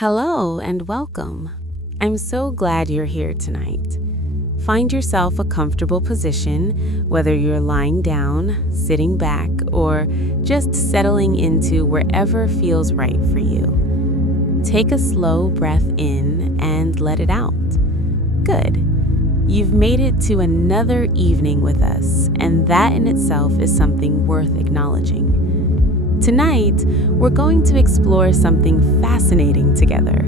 Hello and welcome. I'm so glad you're here tonight. Find yourself a comfortable position, whether you're lying down, sitting back, or just settling into wherever feels right for you. Take a slow breath in and let it out. Good. You've made it to another evening with us, and that in itself is something worth acknowledging. Tonight, we're going to explore something fascinating together,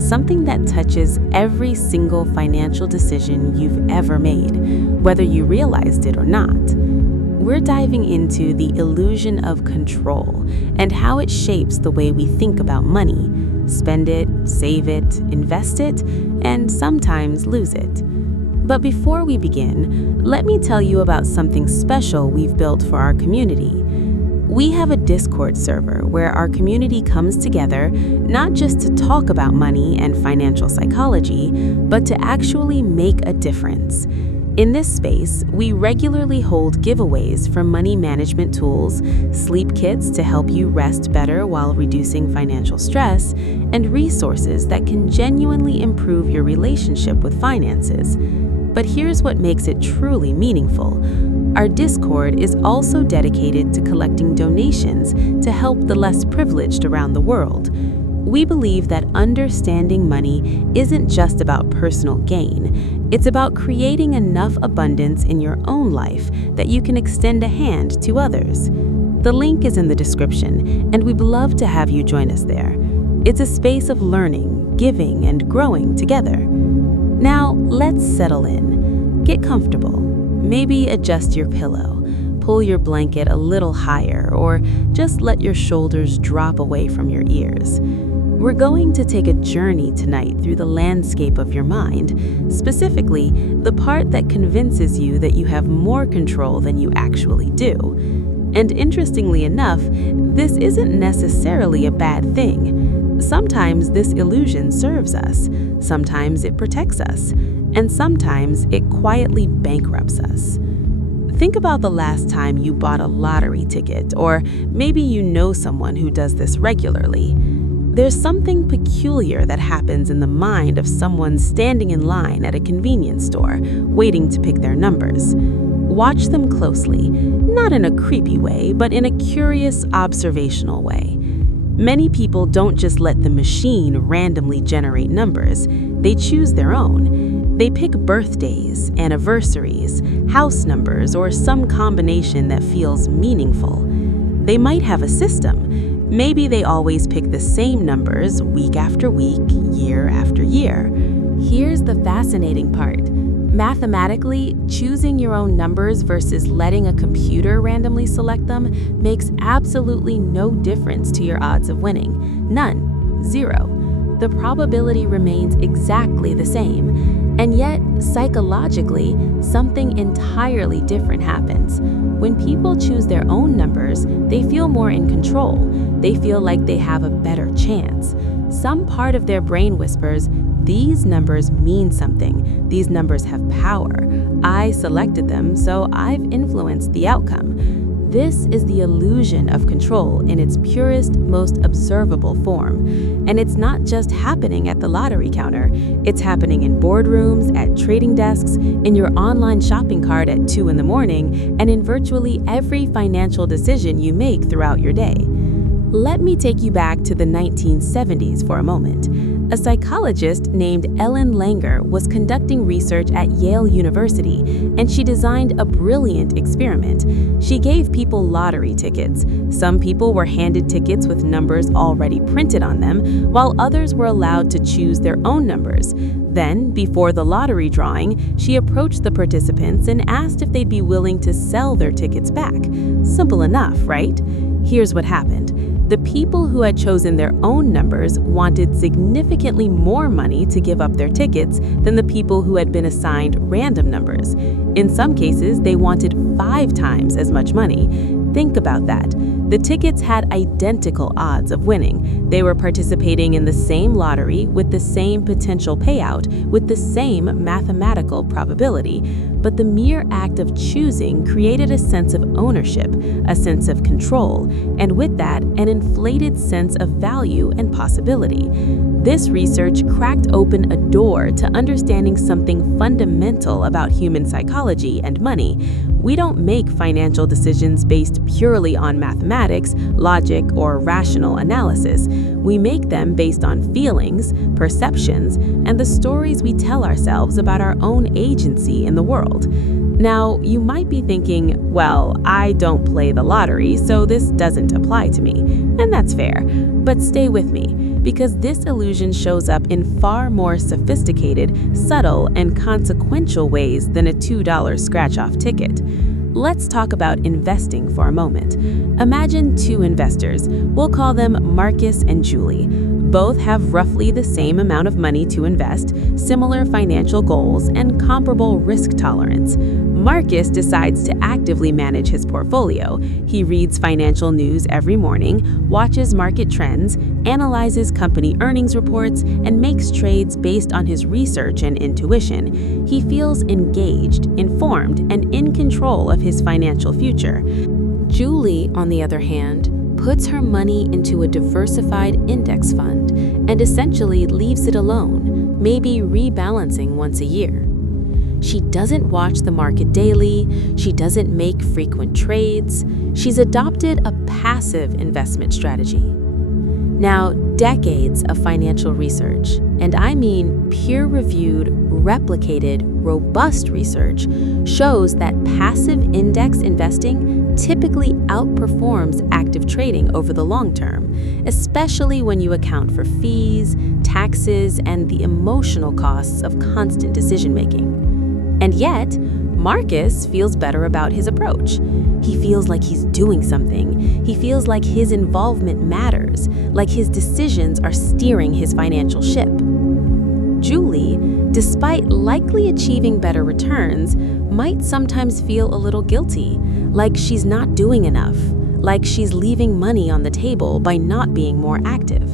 something that touches every single financial decision you've ever made, whether you realized it or not. We're diving into the illusion of control and how it shapes the way we think about money, spend it, save it, invest it, and sometimes lose it. But before we begin, let me tell you about something special we've built for our community. We have a Discord server where our community comes together not just to talk about money and financial psychology, but to actually make a difference. In this space, we regularly hold giveaways for money management tools, sleep kits to help you rest better while reducing financial stress, and resources that can genuinely improve your relationship with finances. But here's what makes it truly meaningful. Our Discord is also dedicated to collecting donations to help the less privileged around the world. We believe that understanding money isn't just about personal gain. It's about creating enough abundance in your own life that you can extend a hand to others. The link is in the description, and we'd love to have you join us there. It's a space of learning, giving, and growing together. Now, let's settle in. Get comfortable. Maybe adjust your pillow, pull your blanket a little higher, or just let your shoulders drop away from your ears. We're going to take a journey tonight through the landscape of your mind, specifically the part that convinces you that you have more control than you actually do. And interestingly enough, this isn't necessarily a bad thing. Sometimes this illusion serves us, sometimes it protects us, and sometimes it quietly bankrupts us. Think about the last time you bought a lottery ticket, or maybe you know someone who does this regularly. There's something peculiar that happens in the mind of someone standing in line at a convenience store, waiting to pick their numbers. Watch them closely, not in a creepy way, but in a curious, observational way. Many people don't just let the machine randomly generate numbers, they choose their own. They pick birthdays, anniversaries, house numbers, or some combination that feels meaningful. They might have a system. Maybe they always pick the same numbers week after week, year after year. Here's the fascinating part. Mathematically, choosing your own numbers versus letting a computer randomly select them makes absolutely no difference to your odds of winning. None. Zero. The probability remains exactly the same. And yet, psychologically, something entirely different happens. When people choose their own numbers, they feel more in control. They feel like they have a better chance. Some part of their brain whispers, "These numbers mean something. These numbers have power. I selected them, so I've influenced the outcome." This is the illusion of control in its purest, most observable form. And it's not just happening at the lottery counter. It's happening in boardrooms, at trading desks, in your online shopping cart at 2 in the morning, and in virtually every financial decision you make throughout your day. Let me take you back to the 1970s for a moment. A psychologist named Ellen Langer was conducting research at Yale University, and she designed a brilliant experiment. She gave people lottery tickets. Some people were handed tickets with numbers already printed on them, while others were allowed to choose their own numbers. Then, before the lottery drawing, she approached the participants and asked if they'd be willing to sell their tickets back. Simple enough, right? Here's what happened. The people who had chosen their own numbers wanted significantly more money to give up their tickets than the people who had been assigned random numbers. In some cases, they wanted 5 times as much money. Think about that. The tickets had identical odds of winning. They were participating in the same lottery with the same potential payout, with the same mathematical probability. But the mere act of choosing created a sense of ownership, a sense of control, and with that, an inflated sense of value and possibility. This research cracked open a door to understanding something fundamental about human psychology and money. We don't make financial decisions based purely on mathematics, logic, or rational analysis. We make them based on feelings, perceptions, and the stories we tell ourselves about our own agency in the world. Now, you might be thinking, well, I don't play the lottery, so this doesn't apply to me. And that's fair. But stay with me, because this illusion shows up in far more sophisticated, subtle, and consequential ways than a $2 scratch-off ticket. Let's talk about investing for a moment. Imagine two investors. We'll call them Marcus and Julie. Both have roughly the same amount of money to invest, similar financial goals, and comparable risk tolerance. Marcus decides to actively manage his portfolio. He reads financial news every morning, watches market trends, analyzes company earnings reports, and makes trades based on his research and intuition. He feels engaged, informed, and in control of his financial future. Julie, on the other hand, puts her money into a diversified index fund and essentially leaves it alone, maybe rebalancing once a year. She doesn't watch the market daily, she doesn't make frequent trades, she's adopted a passive investment strategy. Now, decades of financial research, and I mean peer-reviewed, replicated, robust research, shows that passive index investing typically outperforms active trading over the long term, especially when you account for fees, taxes, and the emotional costs of constant decision-making. And yet, Marcus feels better about his approach. He feels like he's doing something. He feels like his involvement matters, like his decisions are steering his financial ship. Julie, despite likely achieving better returns, might sometimes feel a little guilty, like she's not doing enough, like she's leaving money on the table by not being more active.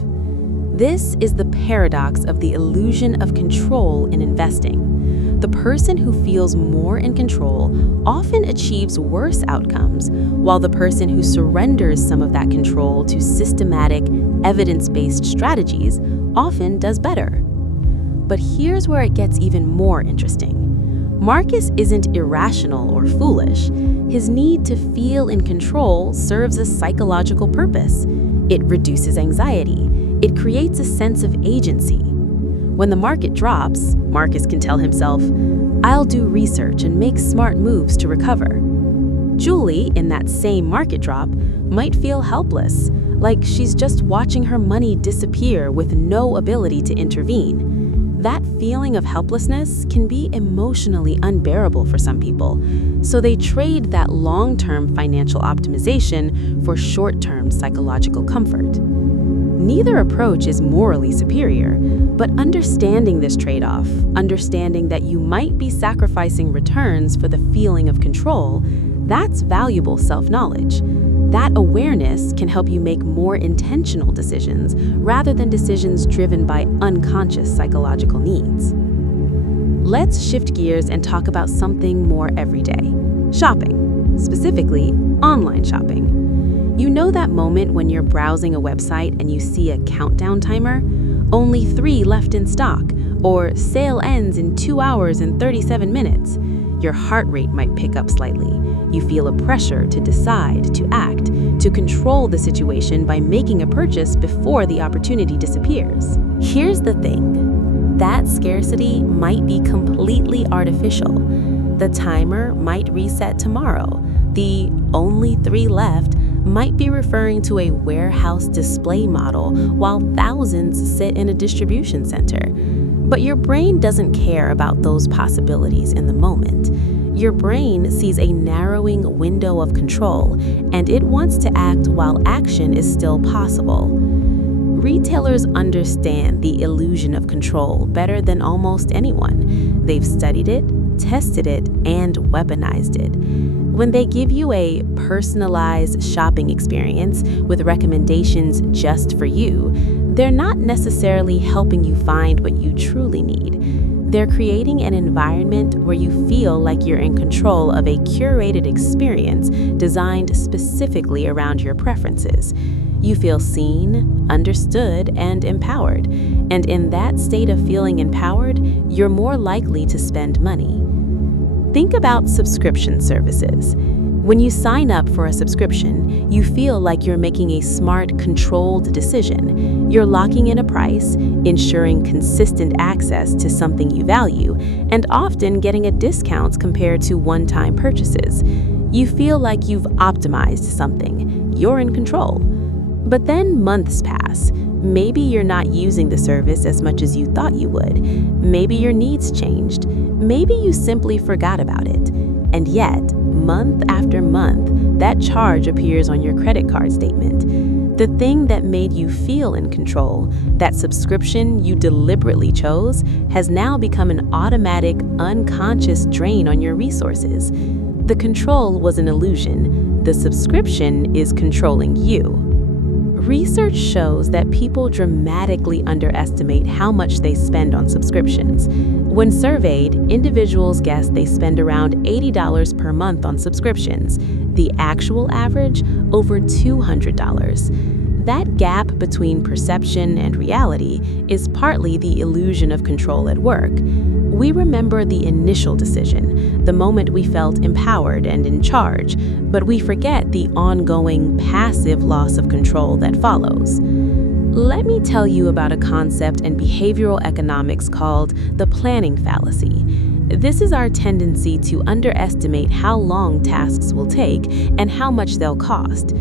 This is the paradox of the illusion of control in investing. The person who feels more in control often achieves worse outcomes, while the person who surrenders some of that control to systematic, evidence-based strategies often does better. But here's where it gets even more interesting. Marcus isn't irrational or foolish. His need to feel in control serves a psychological purpose. It reduces anxiety. It creates a sense of agency. When the market drops, Marcus can tell himself, I'll do research and make smart moves to recover. Julie, in that same market drop, might feel helpless, like she's just watching her money disappear with no ability to intervene. That feeling of helplessness can be emotionally unbearable for some people, so they trade that long-term financial optimization for short-term psychological comfort. Neither approach is morally superior, but understanding this trade-off, understanding that you might be sacrificing returns for the feeling of control, that's valuable self-knowledge. That awareness can help you make more intentional decisions rather than decisions driven by unconscious psychological needs. Let's shift gears and talk about something more everyday: shopping, specifically online shopping. You know that moment when you're browsing a website and you see a countdown timer? Only 3 left in stock, or sale ends in 2 hours and 37 minutes. Your heart rate might pick up slightly. You feel a pressure to decide, to act, to control the situation by making a purchase before the opportunity disappears. Here's the thing. That scarcity might be completely artificial. The timer might reset tomorrow. The only 3 left might be referring to a warehouse display model while thousands sit in a distribution center. But your brain doesn't care about those possibilities in the moment. Your brain sees a narrowing window of control, and it wants to act while action is still possible. Retailers understand the illusion of control better than almost anyone. They've studied it, tested it, and weaponized it. When they give you a personalized shopping experience with recommendations just for you, they're not necessarily helping you find what you truly need. They're creating an environment where you feel like you're in control of a curated experience designed specifically around your preferences. You feel seen, understood, and empowered. And in that state of feeling empowered, you're more likely to spend money. Think about subscription services. When you sign up for a subscription, you feel like you're making a smart, controlled decision. You're locking in a price, ensuring consistent access to something you value, and often getting a discount compared to one-time purchases. You feel like you've optimized something. You're in control. But then months pass. Maybe you're not using the service as much as you thought you would. Maybe your needs changed. Maybe you simply forgot about it. And yet, month after month, that charge appears on your credit card statement. The thing that made you feel in control, that subscription you deliberately chose, has now become an automatic, unconscious drain on your resources. The control was an illusion. The subscription is controlling you. Research shows that people dramatically underestimate how much they spend on subscriptions. When surveyed, individuals guess they spend around $80 per month on subscriptions. The actual average, over $200. That gap between perception and reality is partly the illusion of control at work. We remember the initial decision, the moment we felt empowered and in charge, but we forget the ongoing, passive loss of control that follows. Let me tell you about a concept in behavioral economics called the planning fallacy. This is our tendency to underestimate how long tasks will take and how much they'll cost.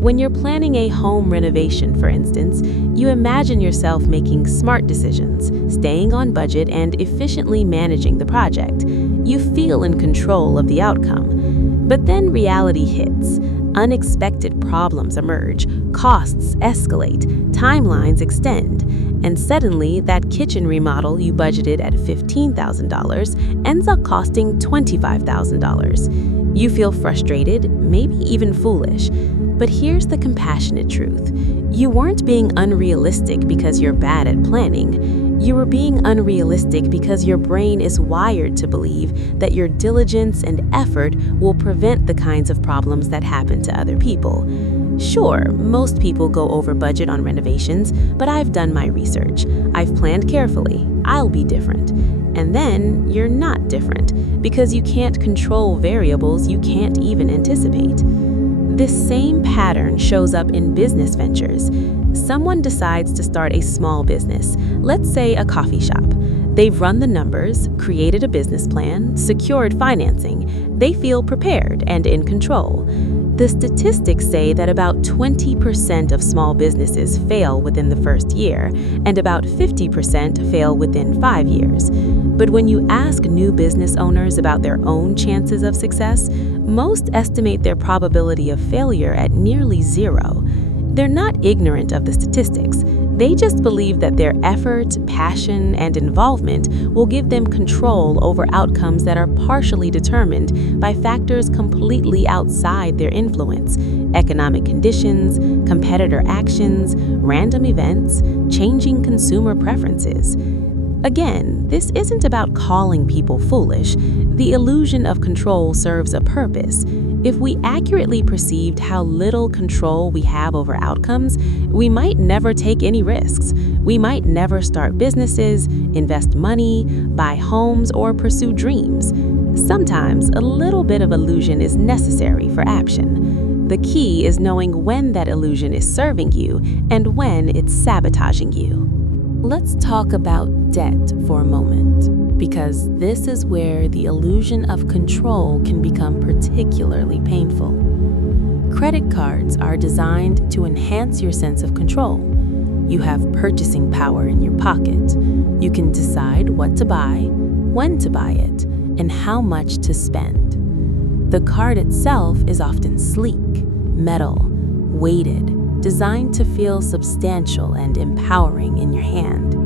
When you're planning a home renovation, for instance, you imagine yourself making smart decisions, staying on budget, and efficiently managing the project. You feel in control of the outcome. But then reality hits. Unexpected problems emerge, costs escalate, timelines extend, and suddenly that kitchen remodel you budgeted at $15,000 ends up costing $25,000. You feel frustrated, maybe even foolish. But here's the compassionate truth. You weren't being unrealistic because you're bad at planning. You were being unrealistic because your brain is wired to believe that your diligence and effort will prevent the kinds of problems that happen to other people. Sure, most people go over budget on renovations, but I've done my research. I've planned carefully. I'll be different. And then you're not different because you can't control variables you can't even anticipate. This same pattern shows up in business ventures. Someone decides to start a small business, let's say a coffee shop. They've run the numbers, created a business plan, secured financing. They feel prepared and in control. The statistics say that about 20% of small businesses fail within the first year, and about 50% fail within 5 years. But when you ask new business owners about their own chances of success, most estimate their probability of failure at nearly zero. They're not ignorant of the statistics. They just believe that their effort, passion, and involvement will give them control over outcomes that are partially determined by factors completely outside their influence: economic conditions, competitor actions, random events, changing consumer preferences. Again, this isn't about calling people foolish. The illusion of control serves a purpose. If we accurately perceived how little control we have over outcomes, we might never take any risks. We might never start businesses, invest money, buy homes, or pursue dreams. Sometimes a little bit of illusion is necessary for action. The key is knowing when that illusion is serving you and when it's sabotaging you. Let's talk about debt for a moment, because this is where the illusion of control can become particularly painful. Credit cards are designed to enhance your sense of control. You have purchasing power in your pocket. You can decide what to buy, when to buy it, and how much to spend. The card itself is often sleek, metal, weighted, designed to feel substantial and empowering in your hand.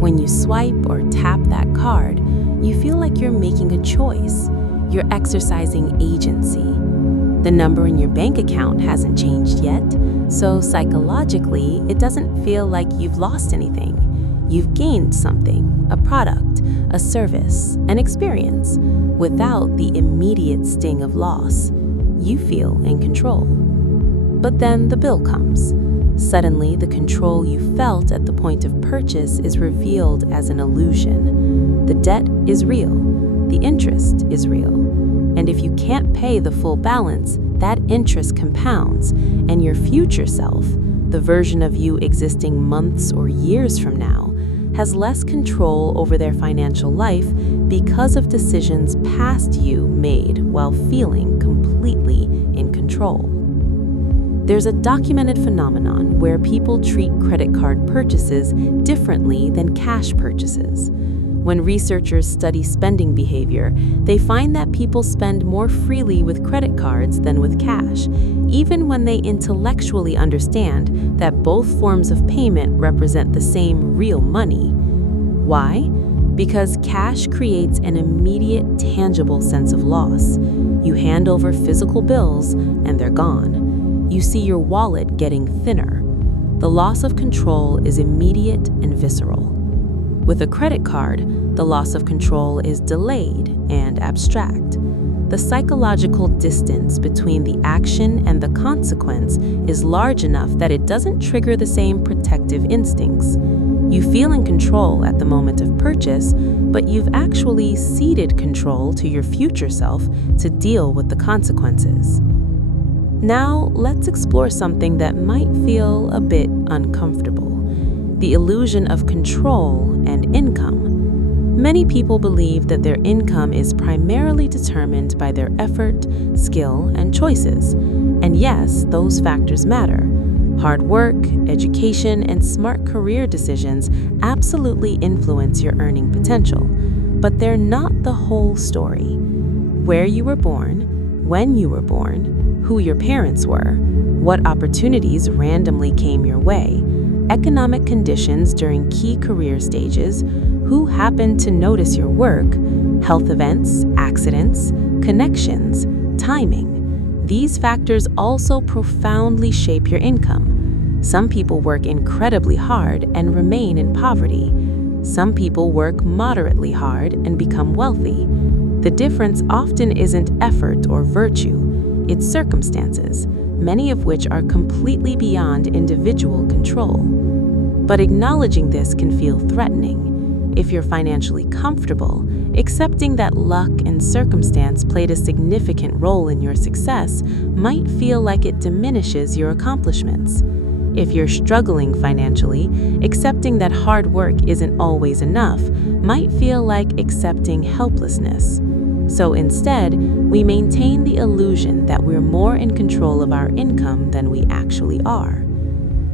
When you swipe or tap that card, you feel like you're making a choice. you're exercising agency. The number in your bank account hasn't changed yet, so psychologically, it doesn't feel like you've lost anything. You've gained something, a product, a service, an experience, without the immediate sting of loss. You feel in control. But then the bill comes. Suddenly, the control you felt at the point of purchase is revealed as an illusion. The debt is real. The interest is real. And if you can't pay the full balance, that interest compounds, and your future self, the version of you existing months or years from now, has less control over their financial life because of decisions past you made while feeling completely in control. There's a documented phenomenon where people treat credit card purchases differently than cash purchases. When researchers study spending behavior, they find that people spend more freely with credit cards than with cash, even when they intellectually understand that both forms of payment represent the same real money. Why? Because cash creates an immediate, tangible sense of loss. You hand over physical bills, and they're gone. You see your wallet getting thinner. The loss of control is immediate and visceral. With a credit card, the loss of control is delayed and abstract. The psychological distance between the action and the consequence is large enough that it doesn't trigger the same protective instincts. You feel in control at the moment of purchase, but you've actually ceded control to your future self to deal with the consequences. Now, let's explore something that might feel a bit uncomfortable: the illusion of control and income. Many people believe that their income is primarily determined by their effort, skill, and choices. And yes, those factors matter. Hard work, education, and smart career decisions absolutely influence your earning potential. But they're not the whole story. Where you were born, when you were born, who your parents were, what opportunities randomly came your way, economic conditions during key career stages, who happened to notice your work, health events, accidents, connections, timing. These factors also profoundly shape your income. Some people work incredibly hard and remain in poverty. Some people work moderately hard and become wealthy. The difference often isn't effort or virtue, it's circumstances, many of which are completely beyond individual control. But acknowledging this can feel threatening. If you're financially comfortable, accepting that luck and circumstance played a significant role in your success might feel like it diminishes your accomplishments. If you're struggling financially, accepting that hard work isn't always enough might feel like accepting helplessness. So instead, we maintain the illusion that we're more in control of our income than we actually are.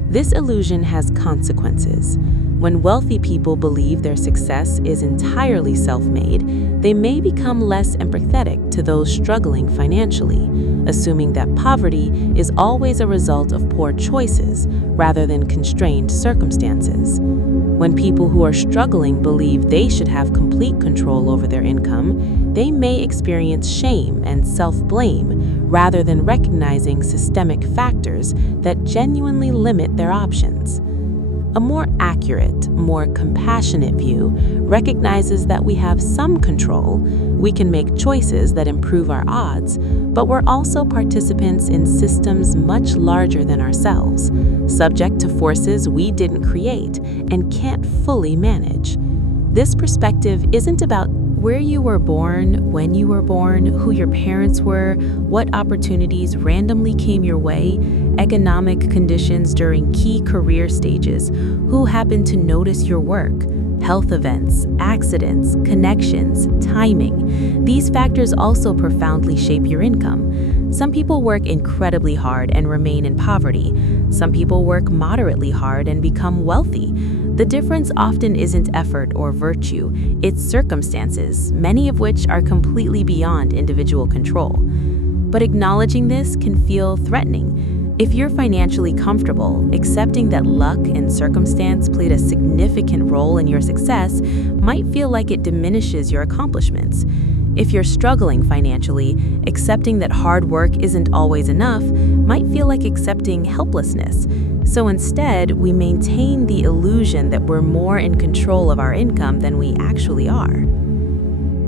This illusion has consequences. When wealthy people believe their success is entirely self-made, they may become less empathetic to those struggling financially, assuming that poverty is always a result of poor choices rather than constrained circumstances. When people who are struggling believe they should have complete control over their income, they may experience shame and self-blame rather than recognizing systemic factors that genuinely limit their options. A more accurate, more compassionate view recognizes that we have some control, we can make choices that improve our odds, but we're also participants in systems much larger than ourselves, subject to forces we didn't create and can't fully manage. This perspective isn't about where you were born, when you were born, who your parents were, what opportunities randomly came your way, economic conditions during key career stages, who happened to notice your work, health events, accidents, connections, timing. These factors also profoundly shape your income. Some people work incredibly hard and remain in poverty. Some people work moderately hard and become wealthy. The difference often isn't effort or virtue, it's circumstances, many of which are completely beyond individual control. But acknowledging this can feel threatening. If you're financially comfortable, accepting that luck and circumstance played a significant role in your success might feel like it diminishes your accomplishments. If you're struggling financially, accepting that hard work isn't always enough might feel like accepting helplessness. So instead, we maintain the illusion that we're more in control of our income than we actually are.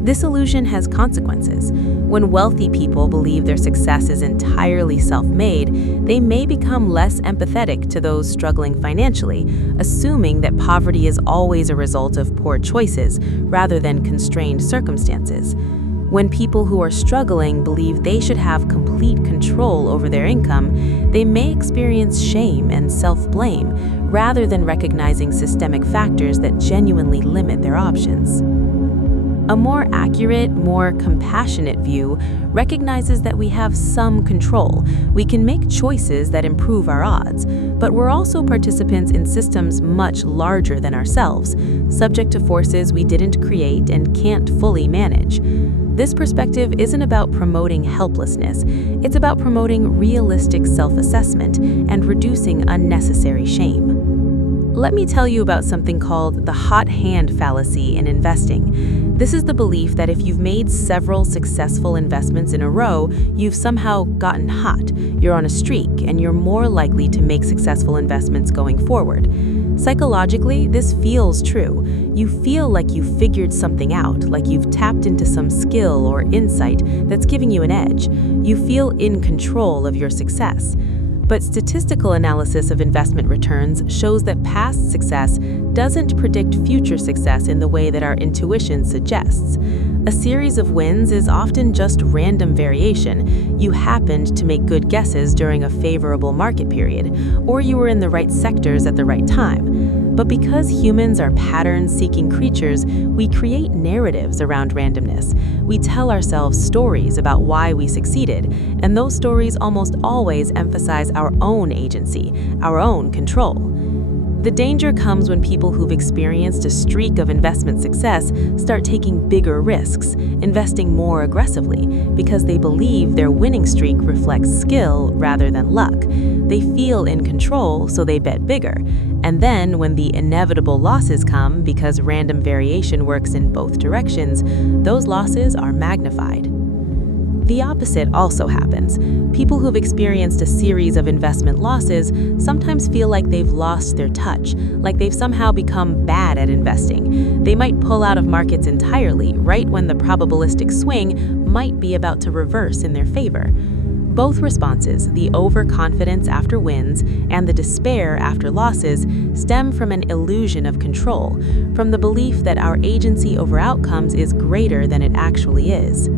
This illusion has consequences. When wealthy people believe their success is entirely self-made, they may become less empathetic to those struggling financially, assuming that poverty is always a result of poor choices rather than constrained circumstances. When people who are struggling believe they should have complete control over their income, they may experience shame and self-blame rather than recognizing systemic factors that genuinely limit their options. A more accurate, more compassionate view recognizes that we have some control. We can make choices that improve our odds, but we're also participants in systems much larger than ourselves, subject to forces we didn't create and can't fully manage. This perspective isn't about promoting helplessness, it's about promoting realistic self-assessment and reducing unnecessary shame. Let me tell you about something called the hot hand fallacy in investing. This is the belief that if you've made several successful investments in a row, you've somehow gotten hot, you're on a streak, and you're more likely to make successful investments going forward. Psychologically, this feels true. You feel like you've figured something out, like you've tapped into some skill or insight that's giving you an edge. You feel in control of your success. But statistical analysis of investment returns shows that past success doesn't predict future success in the way that our intuition suggests. A series of wins is often just random variation. You happened to make good guesses during a favorable market period, or you were in the right sectors at the right time. But because humans are pattern-seeking creatures, we create narratives around randomness. We tell ourselves stories about why we succeeded, and those stories almost always emphasize our own agency, our own control. The danger comes when people who've experienced a streak of investment success start taking bigger risks, investing more aggressively, because they believe their winning streak reflects skill rather than luck. They feel in control, so they bet bigger. And then, when the inevitable losses come, because random variation works in both directions, those losses are magnified. The opposite also happens. People who've experienced a series of investment losses sometimes feel like they've lost their touch, like they've somehow become bad at investing. They might pull out of markets entirely, right when the probabilistic swing might be about to reverse in their favor. Both responses, the overconfidence after wins and the despair after losses, stem from an illusion of control, from the belief that our agency over outcomes is greater than it actually is.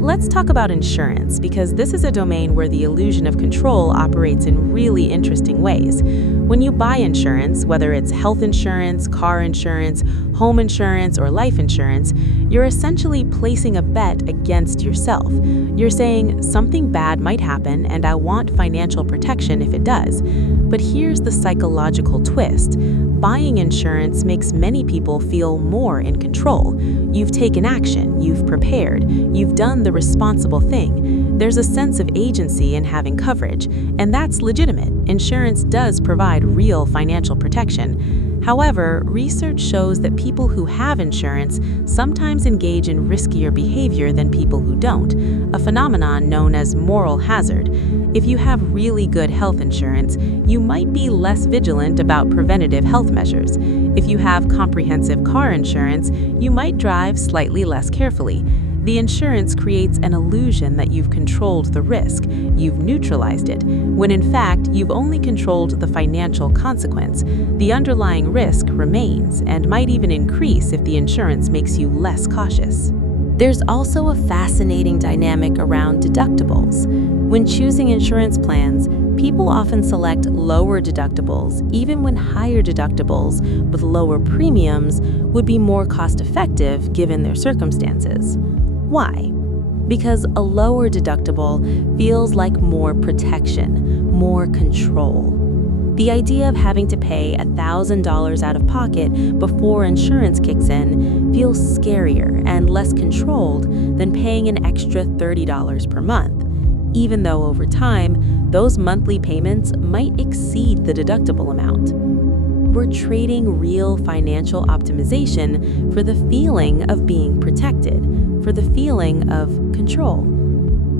Let's talk about insurance, because this is a domain where the illusion of control operates in really interesting ways. When you buy insurance, whether it's health insurance, car insurance, home insurance, or life insurance, you're essentially placing a bet against yourself. You're saying, something bad might happen and I want financial protection if it does. But here's the psychological twist. Buying insurance makes many people feel more in control. You've taken action, you've prepared, you've done the responsible thing. There's a sense of agency in having coverage, and that's legitimate. Insurance does provide real financial protection. However, research shows that people who have insurance sometimes engage in riskier behavior than people who don't, a phenomenon known as moral hazard. If you have really good health insurance, you might be less vigilant about preventative health measures. If you have comprehensive car insurance, you might drive slightly less carefully. The insurance creates an illusion that you've controlled the risk, you've neutralized it, when in fact you've only controlled the financial consequence. The underlying risk remains and might even increase if the insurance makes you less cautious. There's also a fascinating dynamic around deductibles. When choosing insurance plans, people often select lower deductibles, even when higher deductibles with lower premiums would be more cost-effective given their circumstances. Why? Because a lower deductible feels like more protection, more control. The idea of having to pay $1,000 out of pocket before insurance kicks in feels scarier and less controlled than paying an extra $30 per month, even though over time, those monthly payments might exceed the deductible amount. We're trading real financial optimization for the feeling of being protected, for for the feeling of control.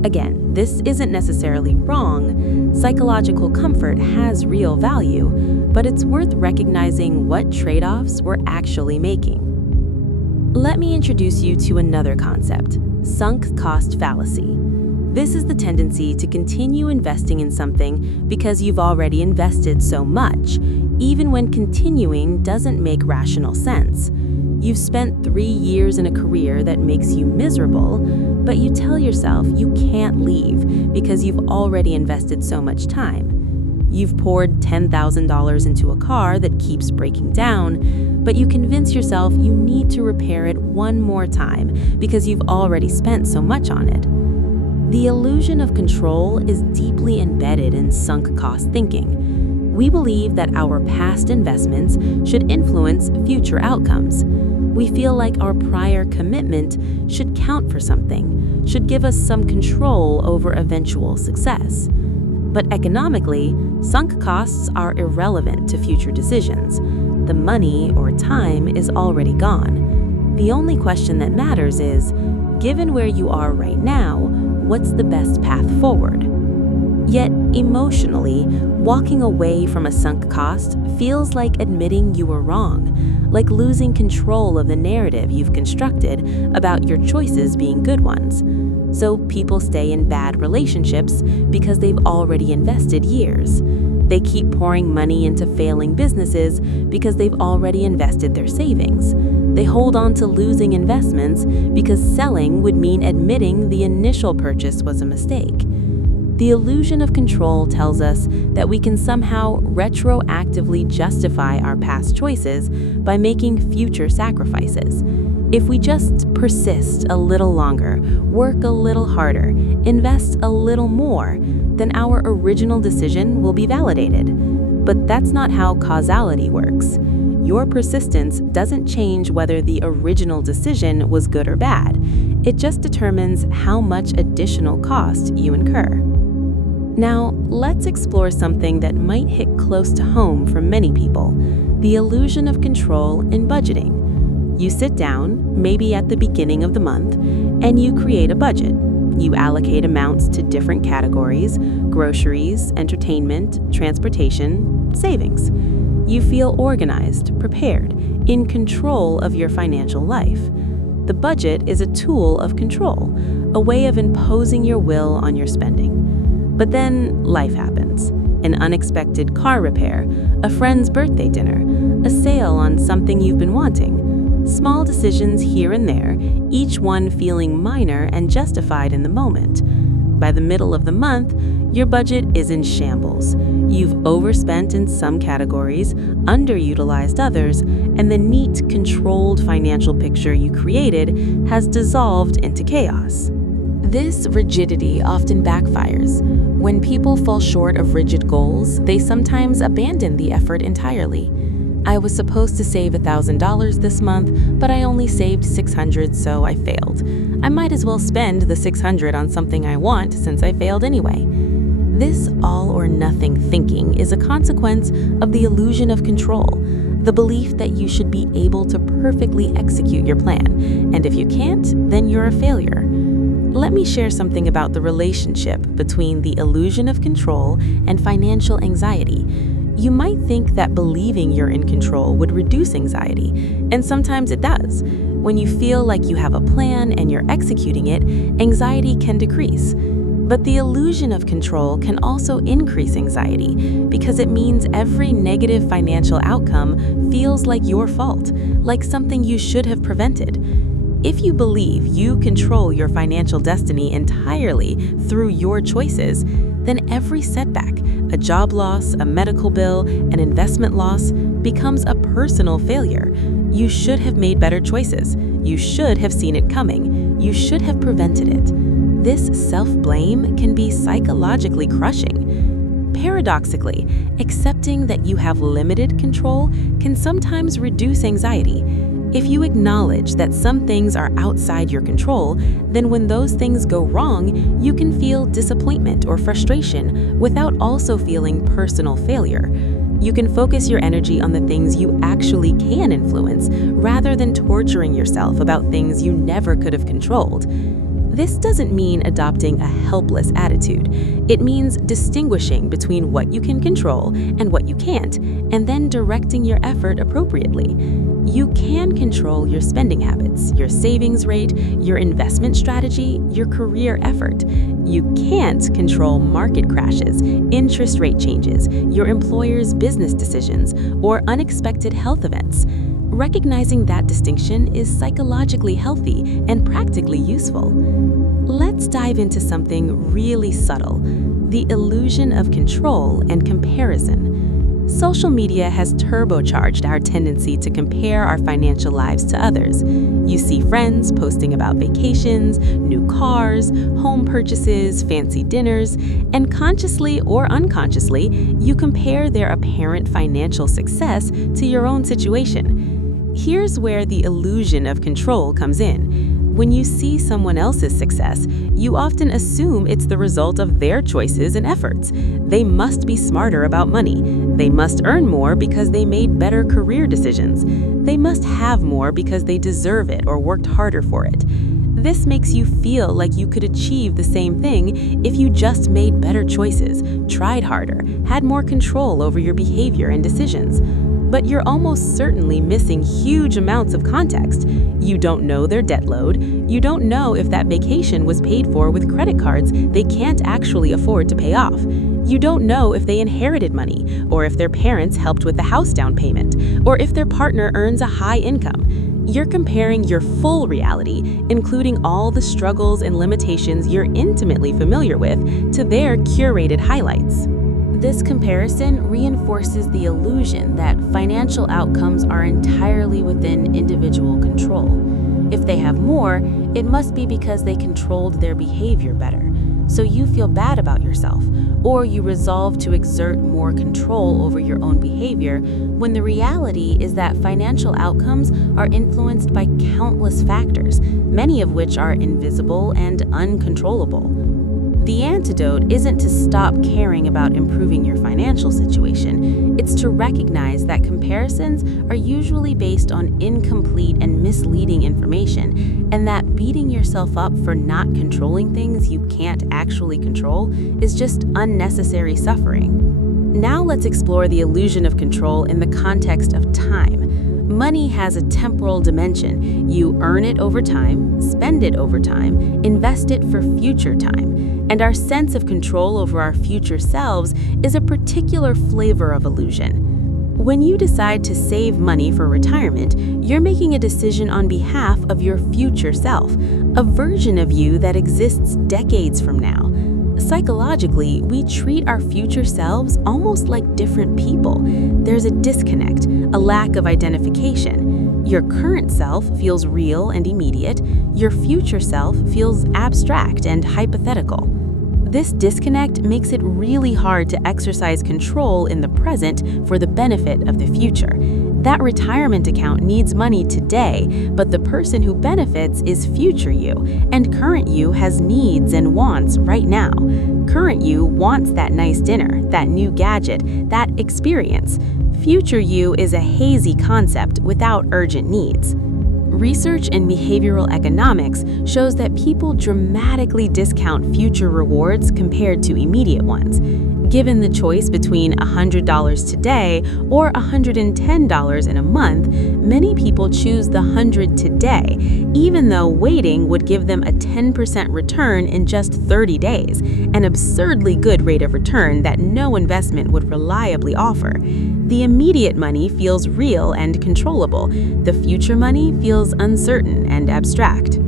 Again, this isn't necessarily wrong. Psychological comfort has real value, but it's worth recognizing what trade-offs we're actually making. Let me introduce you to another concept: sunk cost fallacy. This is the tendency to continue investing in something because you've already invested so much, even when continuing doesn't make rational sense. You've spent 3 years in a career that makes you miserable, but you tell yourself you can't leave because you've already invested so much time. You've poured $10,000 into a car that keeps breaking down, but you convince yourself you need to repair it one more time because you've already spent so much on it. The illusion of control is deeply embedded in sunk cost thinking. We believe that our past investments should influence future outcomes. We feel like our prior commitment should count for something, should give us some control over eventual success. But economically, sunk costs are irrelevant to future decisions. The money or time is already gone. The only question that matters is, given where you are right now, what's the best path forward? Yet, emotionally, walking away from a sunk cost feels like admitting you were wrong, like losing control of the narrative you've constructed about your choices being good ones. So people stay in bad relationships because they've already invested years. They keep pouring money into failing businesses because they've already invested their savings. They hold on to losing investments because selling would mean admitting the initial purchase was a mistake. The illusion of control tells us that we can somehow retroactively justify our past choices by making future sacrifices. If we just persist a little longer, work a little harder, invest a little more, then our original decision will be validated. But that's not how causality works. Your persistence doesn't change whether the original decision was good or bad. It just determines how much additional cost you incur. Now, let's explore something that might hit close to home for many people: the illusion of control in budgeting. You sit down, maybe at the beginning of the month, and you create a budget. You allocate amounts to different categories: groceries, entertainment, transportation, savings. You feel organized, prepared, in control of your financial life. The budget is a tool of control, a way of imposing your will on your spending. But then life happens. An unexpected car repair, a friend's birthday dinner, a sale on something you've been wanting. Small decisions here and there, each one feeling minor and justified in the moment. By the middle of the month, your budget is in shambles. You've overspent in some categories, underutilized others, and the neat, controlled financial picture you created has dissolved into chaos. This rigidity often backfires. When people fall short of rigid goals, they sometimes abandon the effort entirely. I was supposed to save $1,000 this month, but I only saved $600, so I failed. I might as well spend the $600 on something I want since I failed anyway. This all-or-nothing thinking is a consequence of the illusion of control, the belief that you should be able to perfectly execute your plan, and if you can't, then you're a failure. Let me share something about the relationship between the illusion of control and financial anxiety. You might think that believing you're in control would reduce anxiety, and sometimes it does. When you feel like you have a plan and you're executing it, anxiety can decrease. But the illusion of control can also increase anxiety because it means every negative financial outcome feels like your fault, like something you should have prevented. If you believe you control your financial destiny entirely through your choices, then every setback, a job loss, a medical bill, an investment loss, becomes a personal failure. You should have made better choices. You should have seen it coming. You should have prevented it. This self-blame can be psychologically crushing. Paradoxically, accepting that you have limited control can sometimes reduce anxiety. If you acknowledge that some things are outside your control, then when those things go wrong, you can feel disappointment or frustration without also feeling personal failure. You can focus your energy on the things you actually can influence rather than torturing yourself about things you never could have controlled. This doesn't mean adopting a helpless attitude. It means distinguishing between what you can control and what you can't, and then directing your effort appropriately. You can control your spending habits, your savings rate, your investment strategy, your career effort. You can't control market crashes, interest rate changes, your employer's business decisions, or unexpected health events. Recognizing that distinction is psychologically healthy and practically useful. Let's dive into something really subtle: the illusion of control and comparison. Social media has turbocharged our tendency to compare our financial lives to others. You see friends posting about vacations, new cars, home purchases, fancy dinners, and consciously or unconsciously, you compare their apparent financial success to your own situation. Here's where the illusion of control comes in. When you see someone else's success, you often assume it's the result of their choices and efforts. They must be smarter about money. They must earn more because they made better career decisions. They must have more because they deserve it or worked harder for it. This makes you feel like you could achieve the same thing if you just made better choices, tried harder, had more control over your behavior and decisions. But you're almost certainly missing huge amounts of context. You don't know their debt load. You don't know if that vacation was paid for with credit cards they can't actually afford to pay off. You don't know if they inherited money, or if their parents helped with the house down payment, or if their partner earns a high income. You're comparing your full reality, including all the struggles and limitations you're intimately familiar with, to their curated highlights. This comparison reinforces the illusion that financial outcomes are entirely within individual control. If they have more, it must be because they controlled their behavior better. So you feel bad about yourself, or you resolve to exert more control over your own behavior, when the reality is that financial outcomes are influenced by countless factors, many of which are invisible and uncontrollable. The antidote isn't to stop caring about improving your financial situation. It's to recognize that comparisons are usually based on incomplete and misleading information, and that beating yourself up for not controlling things you can't actually control is just unnecessary suffering. Now let's explore the illusion of control in the context of time. Money has a temporal dimension. You earn it over time, spend it over time, invest it for future time. And our sense of control over our future selves is a particular flavor of illusion. When you decide to save money for retirement, you're making a decision on behalf of your future self, a version of you that exists decades from now. Psychologically, we treat our future selves almost like different people. There's a disconnect, a lack of identification. Your current self feels real and immediate. Your future self feels abstract and hypothetical. This disconnect makes it really hard to exercise control in the present for the benefit of the future. That retirement account needs money today, but the person who benefits is future you, and current you has needs and wants right now. Current you wants that nice dinner, that new gadget, that experience. Future you is a hazy concept without urgent needs. Research in behavioral economics shows that people dramatically discount future rewards compared to immediate ones. Given the choice between $100 today or $110 in a month, many people choose the $100 today, even though waiting would give them a 10% return in just 30 days, an absurdly good rate of return that no investment would reliably offer. The immediate money feels real and controllable. The future money feels uncertain and abstract.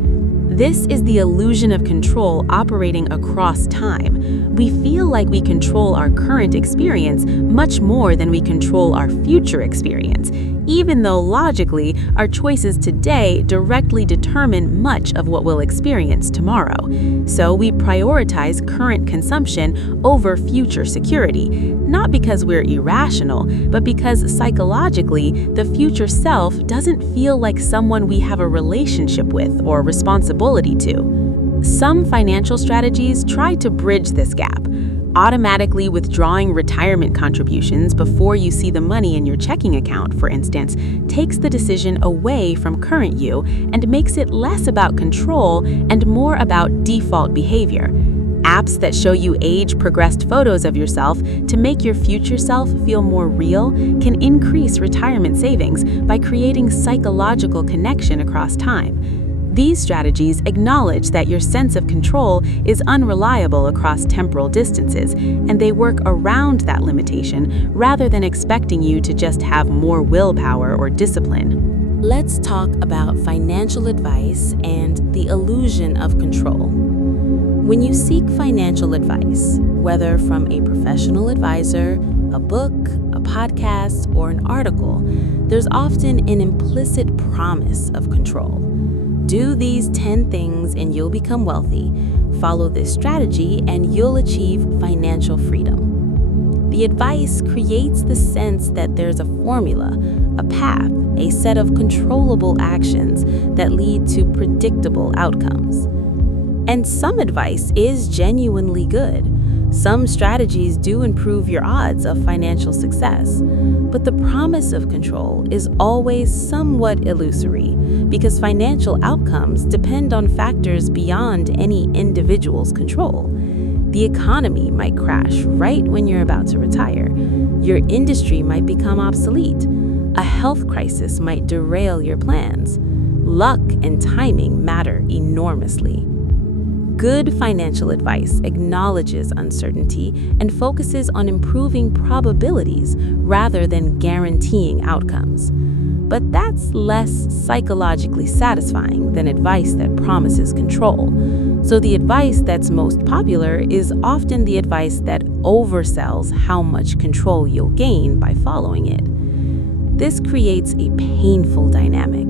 This is the illusion of control operating across time. We feel like we control our current experience much more than we control our future experience, even though logically our choices today directly determine much of what we'll experience tomorrow. So we prioritize current consumption over future security, not because we're irrational, but because psychologically the future self doesn't feel like someone we have a relationship with or responsibility to. Some financial strategies try to bridge this gap. Automatically withdrawing retirement contributions before you see the money in your checking account, for instance, takes the decision away from current you and makes it less about control and more about default behavior. Apps that show you age-progressed photos of yourself to make your future self feel more real can increase retirement savings by creating psychological connection across time. These strategies acknowledge that your sense of control is unreliable across temporal distances, and they work around that limitation rather than expecting you to just have more willpower or discipline. Let's talk about financial advice and the illusion of control. When you seek financial advice, whether from a professional advisor, a book, a podcast, or an article, there's often an implicit promise of control. Do these 10 things and you'll become wealthy. Follow this strategy and you'll achieve financial freedom. The advice creates the sense that there's a formula, a path, a set of controllable actions that lead to predictable outcomes. And some advice is genuinely good. Some strategies do improve your odds of financial success, but the promise of control is always somewhat illusory because financial outcomes depend on factors beyond any individual's control. The economy might crash right when you're about to retire. Your industry might become obsolete. A health crisis might derail your plans. Luck and timing matter enormously. Good financial advice acknowledges uncertainty and focuses on improving probabilities rather than guaranteeing outcomes. But that's less psychologically satisfying than advice that promises control. So the advice that's most popular is often the advice that oversells how much control you'll gain by following it. This creates a painful dynamic.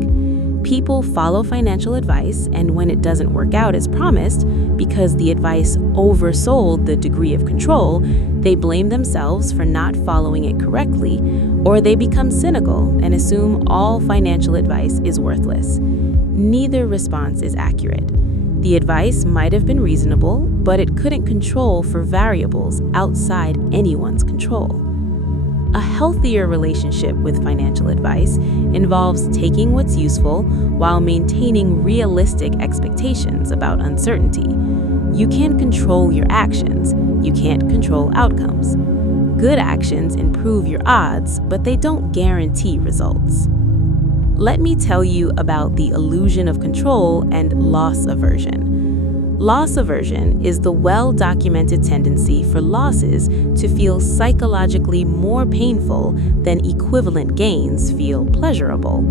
People follow financial advice, and when it doesn't work out as promised, because the advice oversold the degree of control, they blame themselves for not following it correctly, or they become cynical and assume all financial advice is worthless. Neither response is accurate. The advice might have been reasonable, but it couldn't control for variables outside anyone's control. A healthier relationship with financial advice involves taking what's useful while maintaining realistic expectations about uncertainty. You can't control your actions. You can't control outcomes. Good actions improve your odds, but they don't guarantee results. Let me tell you about the illusion of control and loss aversion. Loss aversion is the well-documented tendency for losses to feel psychologically more painful than equivalent gains feel pleasurable.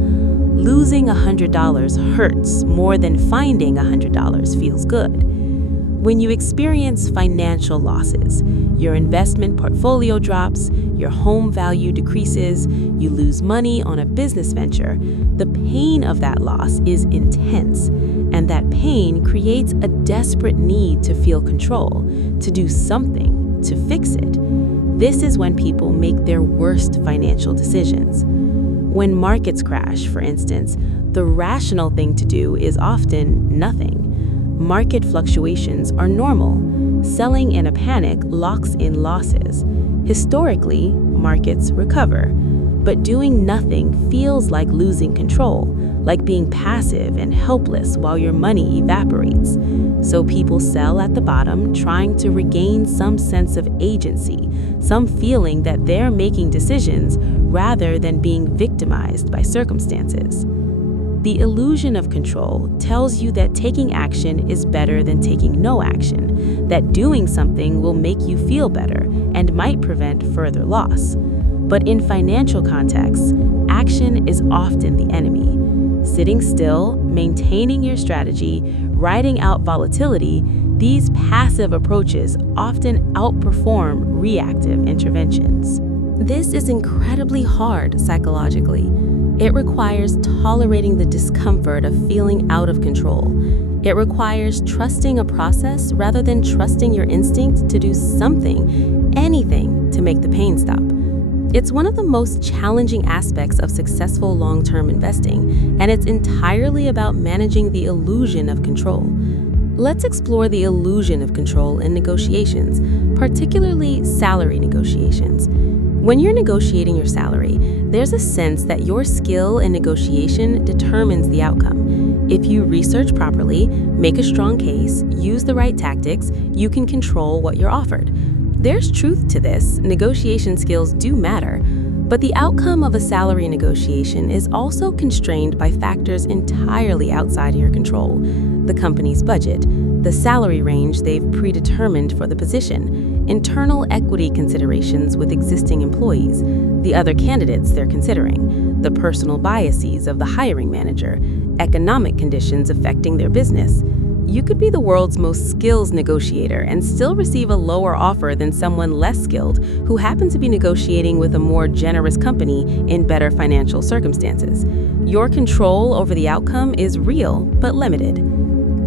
Losing $100 hurts more than finding $100 feels good. When you experience financial losses, your investment portfolio drops, your home value decreases, you lose money on a business venture, the pain of that loss is intense, and that pain creates a desperate need to feel control, to do something, to fix it. This is when people make their worst financial decisions. When markets crash, for instance, the rational thing to do is often nothing. Market fluctuations are normal. Selling in a panic locks in losses. Historically, markets recover. But doing nothing feels like losing control, like being passive and helpless while your money evaporates. So people sell at the bottom, trying to regain some sense of agency, some feeling that they're making decisions rather than being victimized by circumstances. The illusion of control tells you that taking action is better than taking no action, that doing something will make you feel better and might prevent further loss. But in financial contexts, action is often the enemy. Sitting still, maintaining your strategy, riding out volatility, these passive approaches often outperform reactive interventions. This is incredibly hard psychologically. It requires tolerating the discomfort of feeling out of control. It requires trusting a process rather than trusting your instinct to do something, anything, to make the pain stop. It's one of the most challenging aspects of successful long-term investing, and it's entirely about managing the illusion of control. Let's explore the illusion of control in negotiations, particularly salary negotiations. When you're negotiating your salary, there's a sense that your skill in negotiation determines the outcome. If you research properly, make a strong case, use the right tactics, you can control what you're offered. There's truth to this. Negotiation skills do matter. But the outcome of a salary negotiation is also constrained by factors entirely outside of your control. The company's budget, the salary range they've predetermined for the position, internal equity considerations with existing employees, the other candidates they're considering, the personal biases of the hiring manager, economic conditions affecting their business. You could be the world's most skilled negotiator and still receive a lower offer than someone less skilled who happens to be negotiating with a more generous company in better financial circumstances. Your control over the outcome is real, but limited.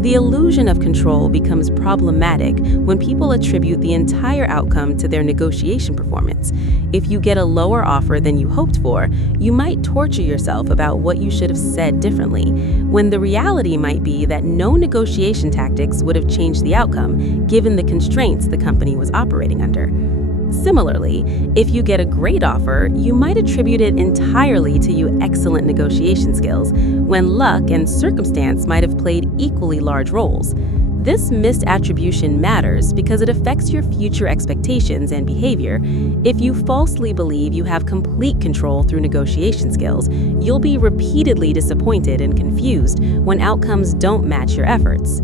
The illusion of control becomes problematic when people attribute the entire outcome to their negotiation performance. If you get a lower offer than you hoped for, you might torture yourself about what you should have said differently, when the reality might be that no negotiation tactics would have changed the outcome, given the constraints the company was operating under. Similarly, if you get a great offer, you might attribute it entirely to your excellent negotiation skills, when luck and circumstance might have played equally large roles. This missed attribution matters because it affects your future expectations and behavior. If you falsely believe you have complete control through negotiation skills, you'll be repeatedly disappointed and confused when outcomes don't match your efforts.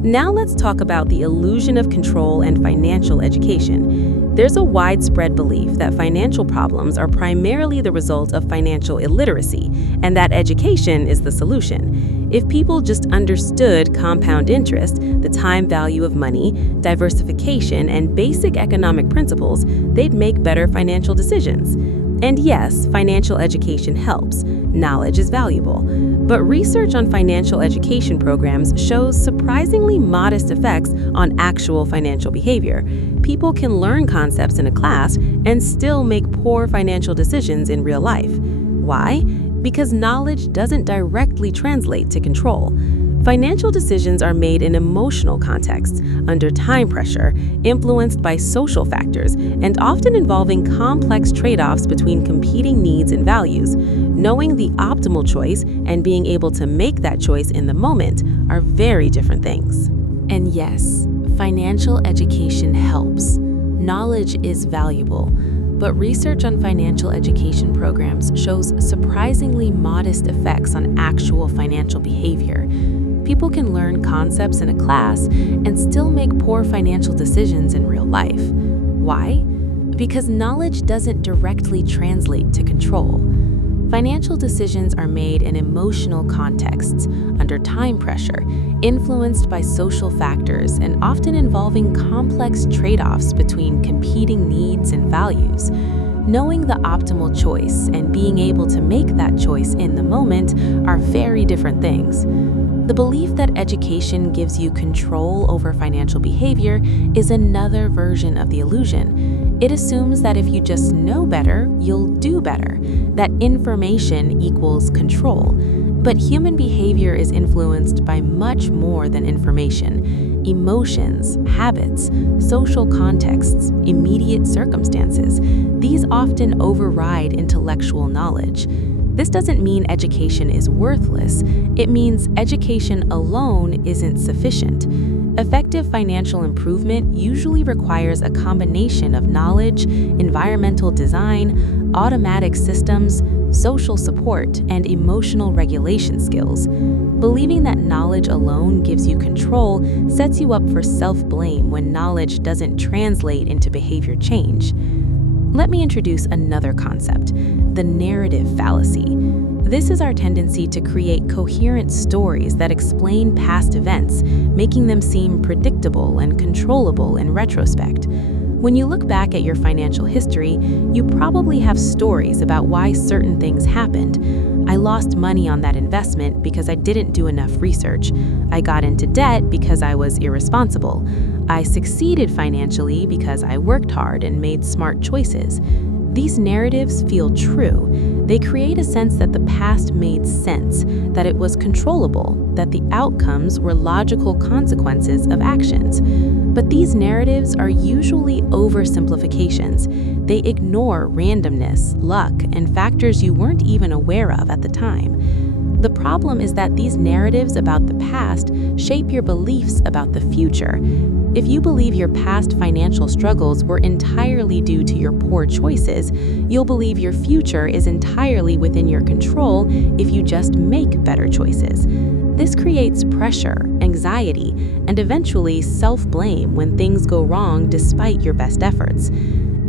Now let's talk about the illusion of control and financial education. There's a widespread belief that financial problems are primarily the result of financial illiteracy, and that education is the solution. If people just understood compound interest, the time value of money, diversification, and basic economic principles, they'd make better financial decisions. And yes, financial education helps. Knowledge is valuable. But research on financial education programs shows surprisingly modest effects on actual financial behavior. People can learn concepts in a class and still make poor financial decisions in real life. Why? Because knowledge doesn't directly translate to control. Financial decisions are made in emotional contexts, under time pressure, influenced by social factors, and often involving complex trade-offs between competing needs and values. Knowing the optimal choice and being able to make that choice in the moment are very different things. And yes, financial education helps. Knowledge is valuable. But research on financial education programs shows surprisingly modest effects on actual financial behavior. People can learn concepts in a class and still make poor financial decisions in real life. Why? Because knowledge doesn't directly translate to control. Financial decisions are made in emotional contexts, under time pressure, influenced by social factors, and often involving complex trade-offs between competing needs and values. Knowing the optimal choice and being able to make that choice in the moment are very different things. The belief that education gives you control over financial behavior is another version of the illusion. It assumes that if you just know better, you'll do better, that information equals control. But human behavior is influenced by much more than information: emotions, habits, social contexts, immediate circumstances. These often override intellectual knowledge. This doesn't mean education is worthless. It means education alone isn't sufficient. Effective financial improvement usually requires a combination of knowledge, environmental design, automatic systems, social support, and emotional regulation skills. Believing that knowledge alone gives you control sets you up for self-blame when knowledge doesn't translate into behavior change. Let me introduce another concept: the narrative fallacy. This is our tendency to create coherent stories that explain past events, making them seem predictable and controllable in retrospect. When you look back at your financial history, you probably have stories about why certain things happened. I lost money on that investment because I didn't do enough research. I got into debt because I was irresponsible. I succeeded financially because I worked hard and made smart choices. These narratives feel true. They create a sense that the past made sense, that it was controllable, that the outcomes were logical consequences of actions. But these narratives are usually oversimplifications. They ignore randomness, luck, and factors you weren't even aware of at the time. The problem is that these narratives about the past shape your beliefs about the future. If you believe your past financial struggles were entirely due to your poor choices, you'll believe your future is entirely within your control if you just make better choices. This creates pressure, anxiety, and eventually self-blame when things go wrong despite your best efforts.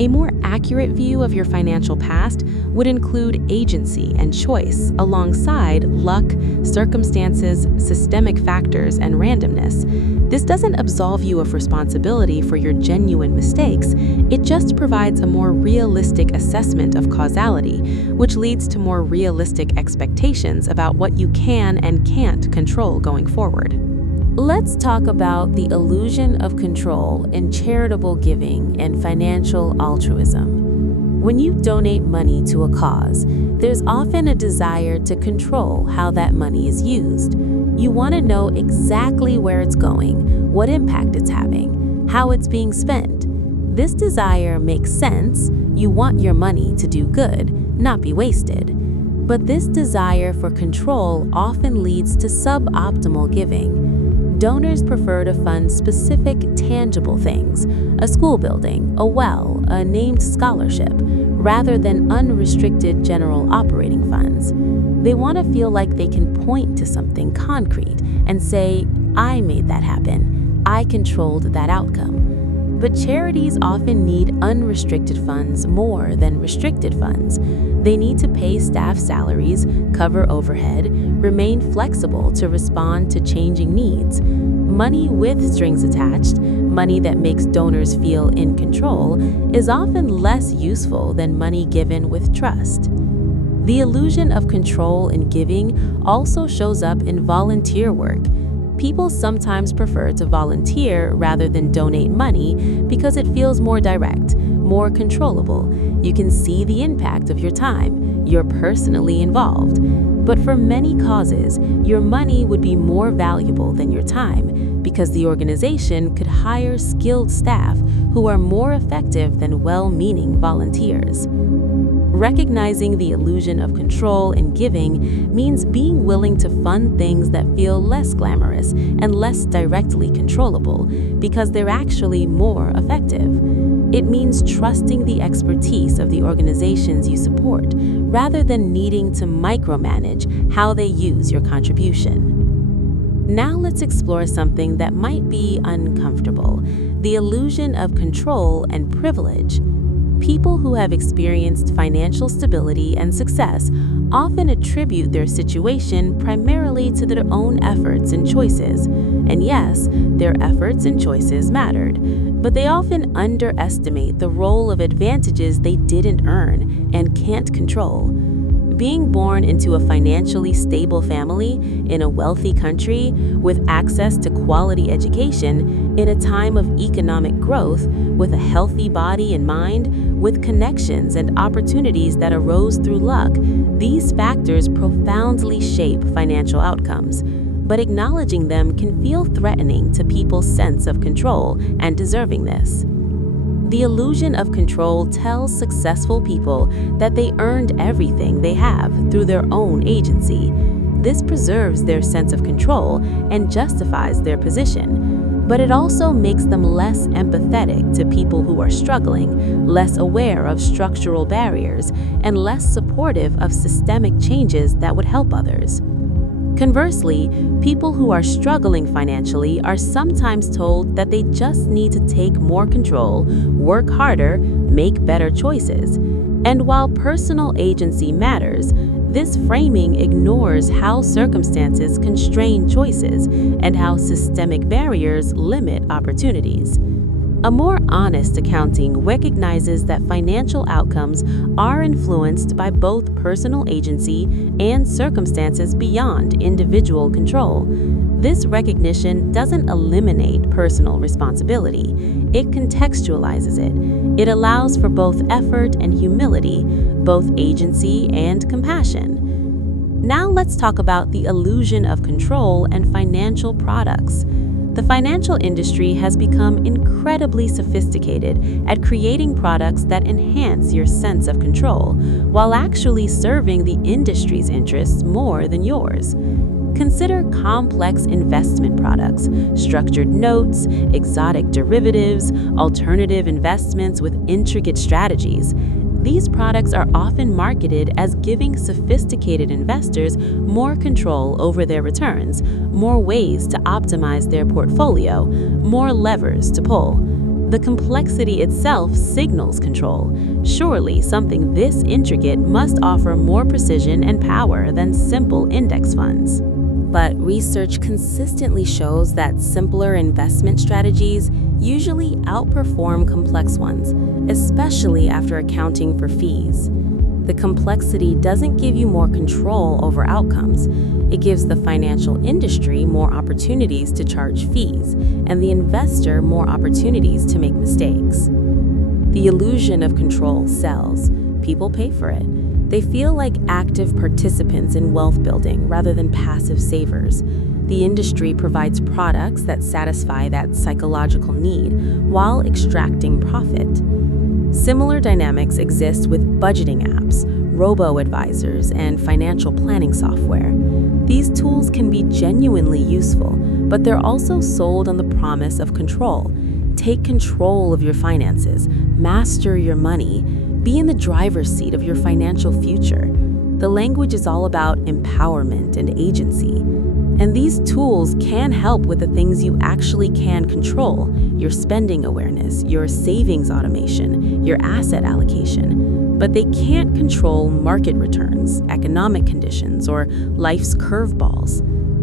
A more accurate view of your financial past would include agency and choice alongside luck, circumstances, systemic factors, and randomness. This doesn't absolve you of responsibility for your genuine mistakes, it just provides a more realistic assessment of causality, which leads to more realistic expectations about what you can and can't control going forward. Let's talk about the illusion of control in charitable giving and financial altruism. When you donate money to a cause, there's often a desire to control how that money is used. You want to know exactly where it's going, what impact it's having, how it's being spent. This desire makes sense. You want your money to do good, not be wasted. But this desire for control often leads to suboptimal giving. Donors prefer to fund specific, tangible things, a school building, a well, a named scholarship, rather than unrestricted general operating funds. They want to feel like they can point to something concrete and say, "I made that happen. I controlled that outcome." But charities often need unrestricted funds more than restricted funds. They need to pay staff salaries, cover overhead, remain flexible to respond to changing needs. Money with strings attached, money that makes donors feel in control, is often less useful than money given with trust. The illusion of control in giving also shows up in volunteer work. People sometimes prefer to volunteer rather than donate money because it feels more direct, more controllable. You can see the impact of your time. You're personally involved. But for many causes, your money would be more valuable than your time because the organization could hire skilled staff who are more effective than well-meaning volunteers. Recognizing the illusion of control in giving means being willing to fund things that feel less glamorous and less directly controllable because they're actually more effective. It means trusting the expertise of the organizations you support rather than needing to micromanage how they use your contribution. Now let's explore something that might be uncomfortable: the illusion of control and privilege. People who have experienced financial stability and success often attribute their situation primarily to their own efforts and choices. And yes, their efforts and choices mattered, but they often underestimate the role of advantages they didn't earn and can't control. Being born into a financially stable family in a wealthy country with access to quality education in a time of economic growth, with a healthy body and mind, with connections and opportunities that arose through luck, these factors profoundly shape financial outcomes. But acknowledging them can feel threatening to people's sense of control and deservingness. The illusion of control tells successful people that they earned everything they have through their own agency. This preserves their sense of control and justifies their position. But it also makes them less empathetic to people who are struggling, less aware of structural barriers, and less supportive of systemic changes that would help others. Conversely, people who are struggling financially are sometimes told that they just need to take more control, work harder, make better choices. And while personal agency matters, this framing ignores how circumstances constrain choices and how systemic barriers limit opportunities. A more honest accounting recognizes that financial outcomes are influenced by both personal agency and circumstances beyond individual control. This recognition doesn't eliminate personal responsibility, it contextualizes it. It allows for both effort and humility, both agency and compassion. Now let's talk about the illusion of control and financial products. The financial industry has become incredibly sophisticated at creating products that enhance your sense of control, while actually serving the industry's interests more than yours. Consider complex investment products, structured notes, exotic derivatives, alternative investments with intricate strategies. These products are often marketed as giving sophisticated investors more control over their returns, more ways to optimize their portfolio, more levers to pull. The complexity itself signals control. Surely something this intricate must offer more precision and power than simple index funds. But research consistently shows that simpler investment strategies usually outperform complex ones, especially after accounting for fees. The complexity doesn't give you more control over outcomes. It gives the financial industry more opportunities to charge fees, and the investor more opportunities to make mistakes. The illusion of control sells. People pay for it. They feel like active participants in wealth building rather than passive savers. The industry provides products that satisfy that psychological need while extracting profit. Similar dynamics exist with budgeting apps, robo-advisors, and financial planning software. These tools can be genuinely useful, but they're also sold on the promise of control. Take control of your finances, master your money, be in the driver's seat of your financial future. The language is all about empowerment and agency. And these tools can help with the things you actually can control: your spending awareness, your savings automation, your asset allocation. But they can't control market returns, economic conditions, or life's curveballs.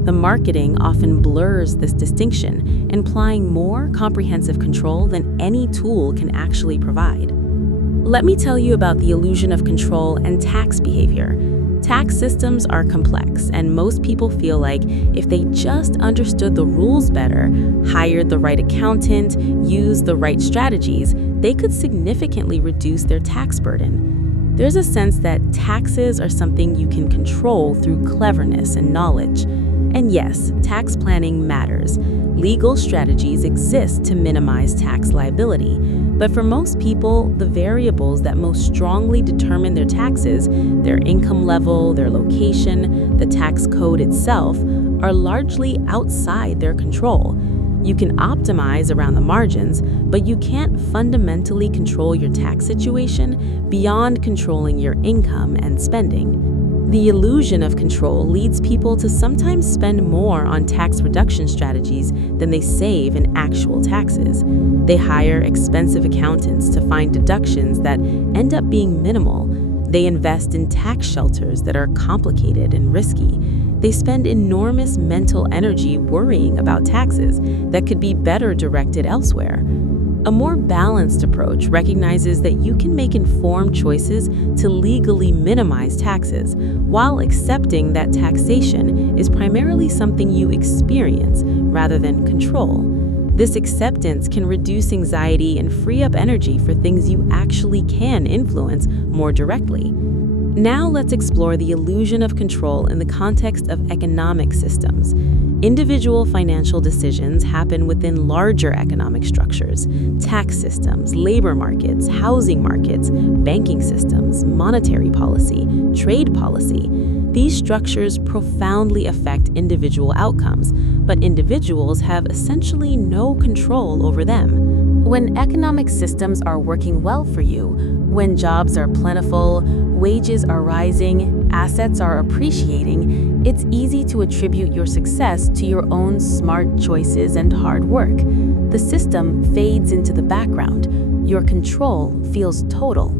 The marketing often blurs this distinction, implying more comprehensive control than any tool can actually provide. Let me tell you about the illusion of control and tax behavior. Tax systems are complex, and most people feel like if they just understood the rules better, hired the right accountant, used the right strategies, they could significantly reduce their tax burden. There's a sense that taxes are something you can control through cleverness and knowledge. And yes, tax planning matters. Legal strategies exist to minimize tax liability. But for most people, the variables that most strongly determine their taxes, their income level, their location, the tax code itself, are largely outside their control. You can optimize around the margins, but you can't fundamentally control your tax situation beyond controlling your income and spending. The illusion of control leads people to sometimes spend more on tax reduction strategies than they save in actual taxes. They hire expensive accountants to find deductions that end up being minimal. They invest in tax shelters that are complicated and risky. They spend enormous mental energy worrying about taxes that could be better directed elsewhere. A more balanced approach recognizes that you can make informed choices to legally minimize taxes, while accepting that taxation is primarily something you experience rather than control. This acceptance can reduce anxiety and free up energy for things you actually can influence more directly. Now let's explore the illusion of control in the context of economic systems. Individual financial decisions happen within larger economic structures: tax systems, labor markets, housing markets, banking systems, monetary policy, trade policy. These structures profoundly affect individual outcomes, but individuals have essentially no control over them. When economic systems are working well for you, when jobs are plentiful, wages are rising, assets are appreciating, it's easy to attribute your success to your own smart choices and hard work. The system fades into the background. Your control feels total.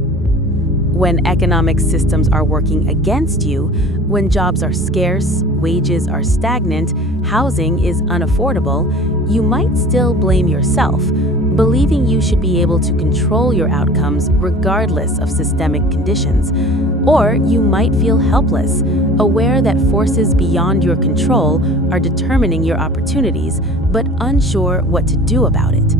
When economic systems are working against you, when jobs are scarce, wages are stagnant, housing is unaffordable, you might still blame yourself, believing you should be able to control your outcomes regardless of systemic conditions. Or you might feel helpless, aware that forces beyond your control are determining your opportunities, but unsure what to do about it.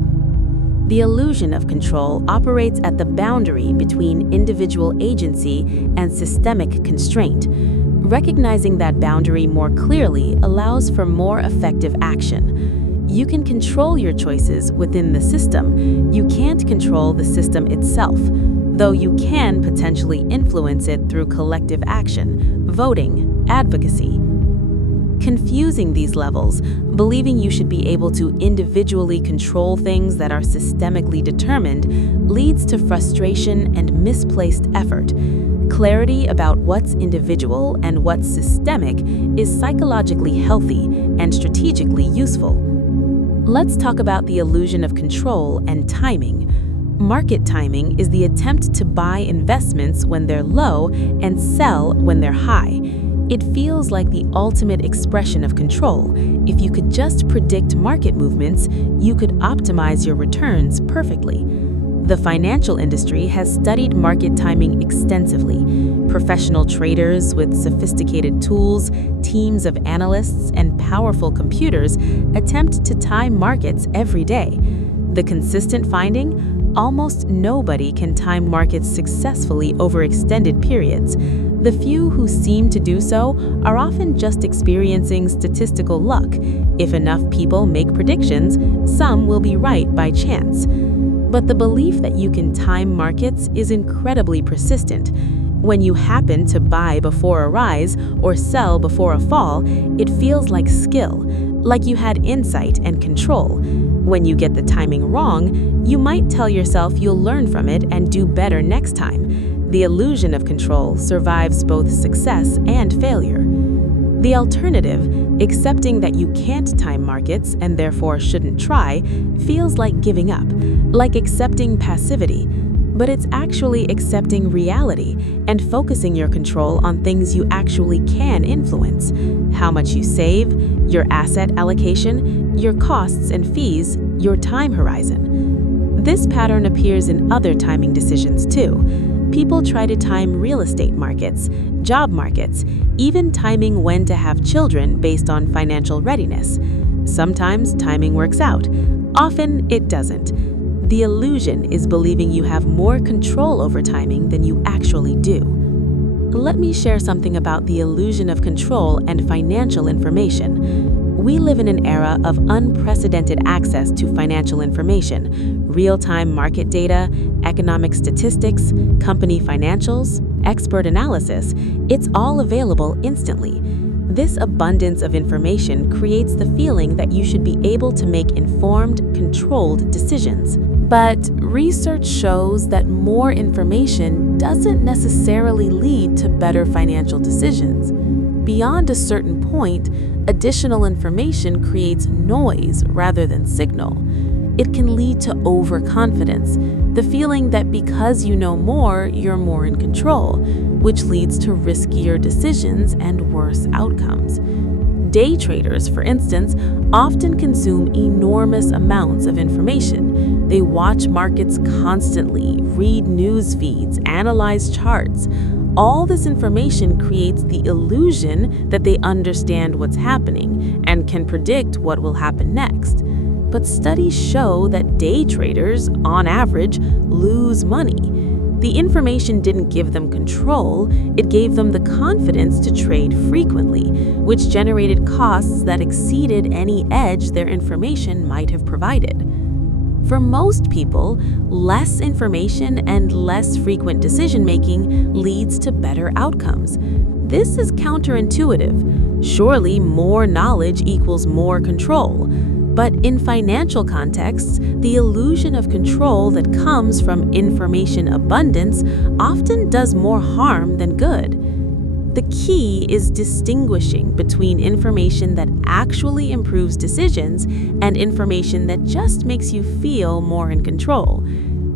The illusion of control operates at the boundary between individual agency and systemic constraint. Recognizing that boundary more clearly allows for more effective action. You can control your choices within the system. You can't control the system itself, though you can potentially influence it through collective action, voting, advocacy. Confusing these levels, believing you should be able to individually control things that are systemically determined, leads to frustration and misplaced effort. Clarity about what's individual and what's systemic is psychologically healthy and strategically useful. Let's talk about the illusion of control and timing. Market timing is the attempt to buy investments when they're low and sell when they're high. It feels like the ultimate expression of control. If you could just predict market movements, you could optimize your returns perfectly. The financial industry has studied market timing extensively. Professional traders with sophisticated tools, teams of analysts, and powerful computers attempt to time markets every day. The consistent finding? Almost nobody can time markets successfully over extended periods. The few who seem to do so are often just experiencing statistical luck. If enough people make predictions, some will be right by chance. But the belief that you can time markets is incredibly persistent. When you happen to buy before a rise or sell before a fall, it feels like skill, like you had insight and control. When you get the timing wrong, you might tell yourself you'll learn from it and do better next time. The illusion of control survives both success and failure. The alternative, accepting that you can't time markets and therefore shouldn't try, feels like giving up, like accepting passivity. But it's actually accepting reality and focusing your control on things you actually can influence. How much you save, your asset allocation, your costs and fees, your time horizon. This pattern appears in other timing decisions too. People try to time real estate markets, job markets, even timing when to have children based on financial readiness. Sometimes timing works out. Often it doesn't. The illusion is believing you have more control over timing than you actually do. Let me share something about the illusion of control and financial information. We live in an era of unprecedented access to financial information, real-time market data, economic statistics, company financials, expert analysis. It's all available instantly. This abundance of information creates the feeling that you should be able to make informed, controlled decisions. But research shows that more information doesn't necessarily lead to better financial decisions. Beyond a certain point, additional information creates noise rather than signal. It can lead to overconfidence, the feeling that because you know more, you're more in control, which leads to riskier decisions and worse outcomes. Day traders, for instance, often consume enormous amounts of information. They watch markets constantly, read news feeds, analyze charts. All this information creates the illusion that they understand what's happening and can predict what will happen next. But studies show that day traders, on average, lose money. The information didn't give them control, it gave them the confidence to trade frequently, which generated costs that exceeded any edge their information might have provided. For most people, less information and less frequent decision-making leads to better outcomes. This is counterintuitive. Surely more knowledge equals more control. But in financial contexts, the illusion of control that comes from information abundance often does more harm than good. The key is distinguishing between information that actually improves decisions and information that just makes you feel more in control.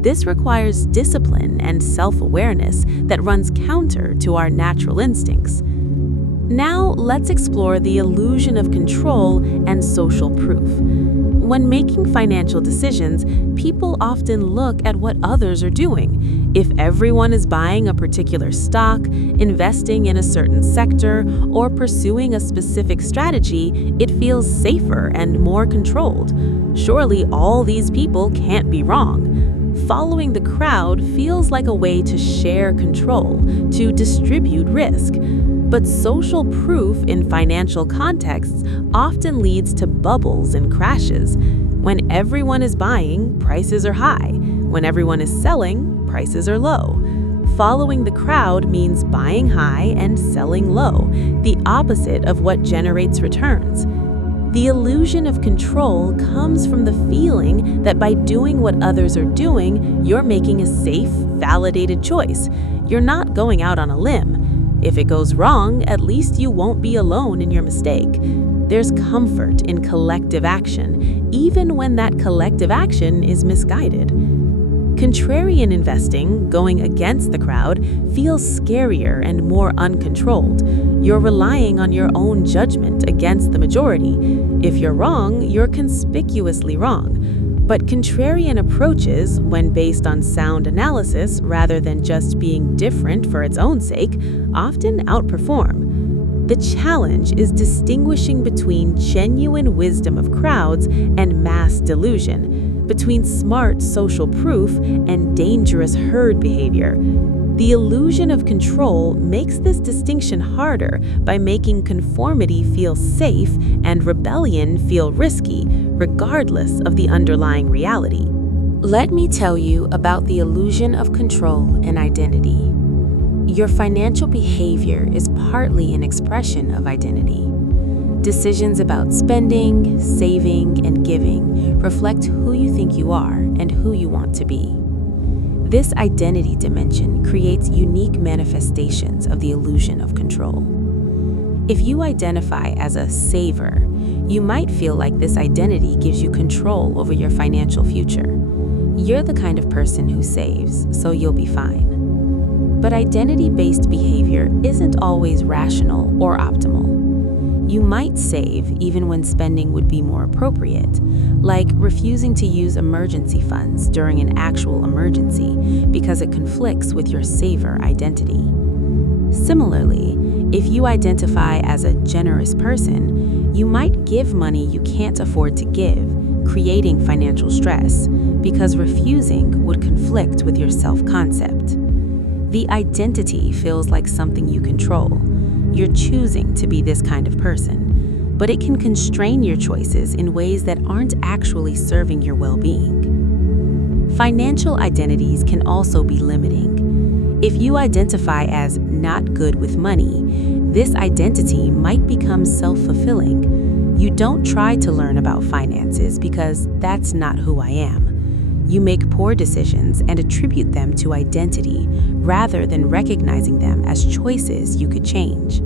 This requires discipline and self-awareness that runs counter to our natural instincts. Now, let's explore the illusion of control and social proof. When making financial decisions, people often look at what others are doing. If everyone is buying a particular stock, investing in a certain sector, or pursuing a specific strategy, it feels safer and more controlled. Surely all these people can't be wrong. Following the crowd feels like a way to share control, to distribute risk. But social proof in financial contexts often leads to bubbles and crashes. When everyone is buying, prices are high. When everyone is selling, prices are low. Following the crowd means buying high and selling low, the opposite of what generates returns. The illusion of control comes from the feeling that by doing what others are doing, you're making a safe, validated choice. You're not going out on a limb. If it goes wrong, at least you won't be alone in your mistake. There's comfort in collective action, even when that collective action is misguided. Contrarian investing, going against the crowd, feels scarier and more uncontrolled. You're relying on your own judgment against the majority. If you're wrong, you're conspicuously wrong. But contrarian approaches, when based on sound analysis rather than just being different for its own sake, often outperform. The challenge is distinguishing between genuine wisdom of crowds and mass delusion, between smart social proof and dangerous herd behavior. The illusion of control makes this distinction harder by making conformity feel safe and rebellion feel risky, regardless of the underlying reality. Let me tell you about the illusion of control and identity. Your financial behavior is partly an expression of identity. Decisions about spending, saving, and giving reflect who you think you are and who you want to be. This identity dimension creates unique manifestations of the illusion of control. If you identify as a saver, you might feel like this identity gives you control over your financial future. You're the kind of person who saves, so you'll be fine. But identity-based behavior isn't always rational or optimal. You might save even when spending would be more appropriate, like refusing to use emergency funds during an actual emergency because it conflicts with your saver identity. Similarly, if you identify as a generous person, you might give money you can't afford to give, creating financial stress, because refusing would conflict with your self-concept. The identity feels like something you control. You're choosing to be this kind of person, but it can constrain your choices in ways that aren't actually serving your well-being. Financial identities can also be limiting. If you identify as not good with money, this identity might become self-fulfilling. You don't try to learn about finances because that's not who I am. You make poor decisions and attribute them to identity rather than recognizing them as choices you could change.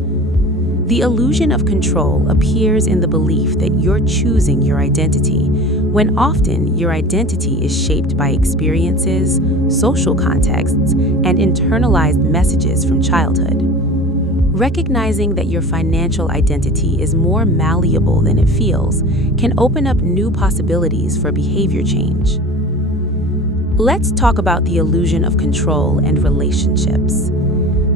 The illusion of control appears in the belief that you're choosing your identity, when often your identity is shaped by experiences, social contexts, and internalized messages from childhood. Recognizing that your financial identity is more malleable than it feels can open up new possibilities for behavior change. Let's talk about the illusion of control and relationships.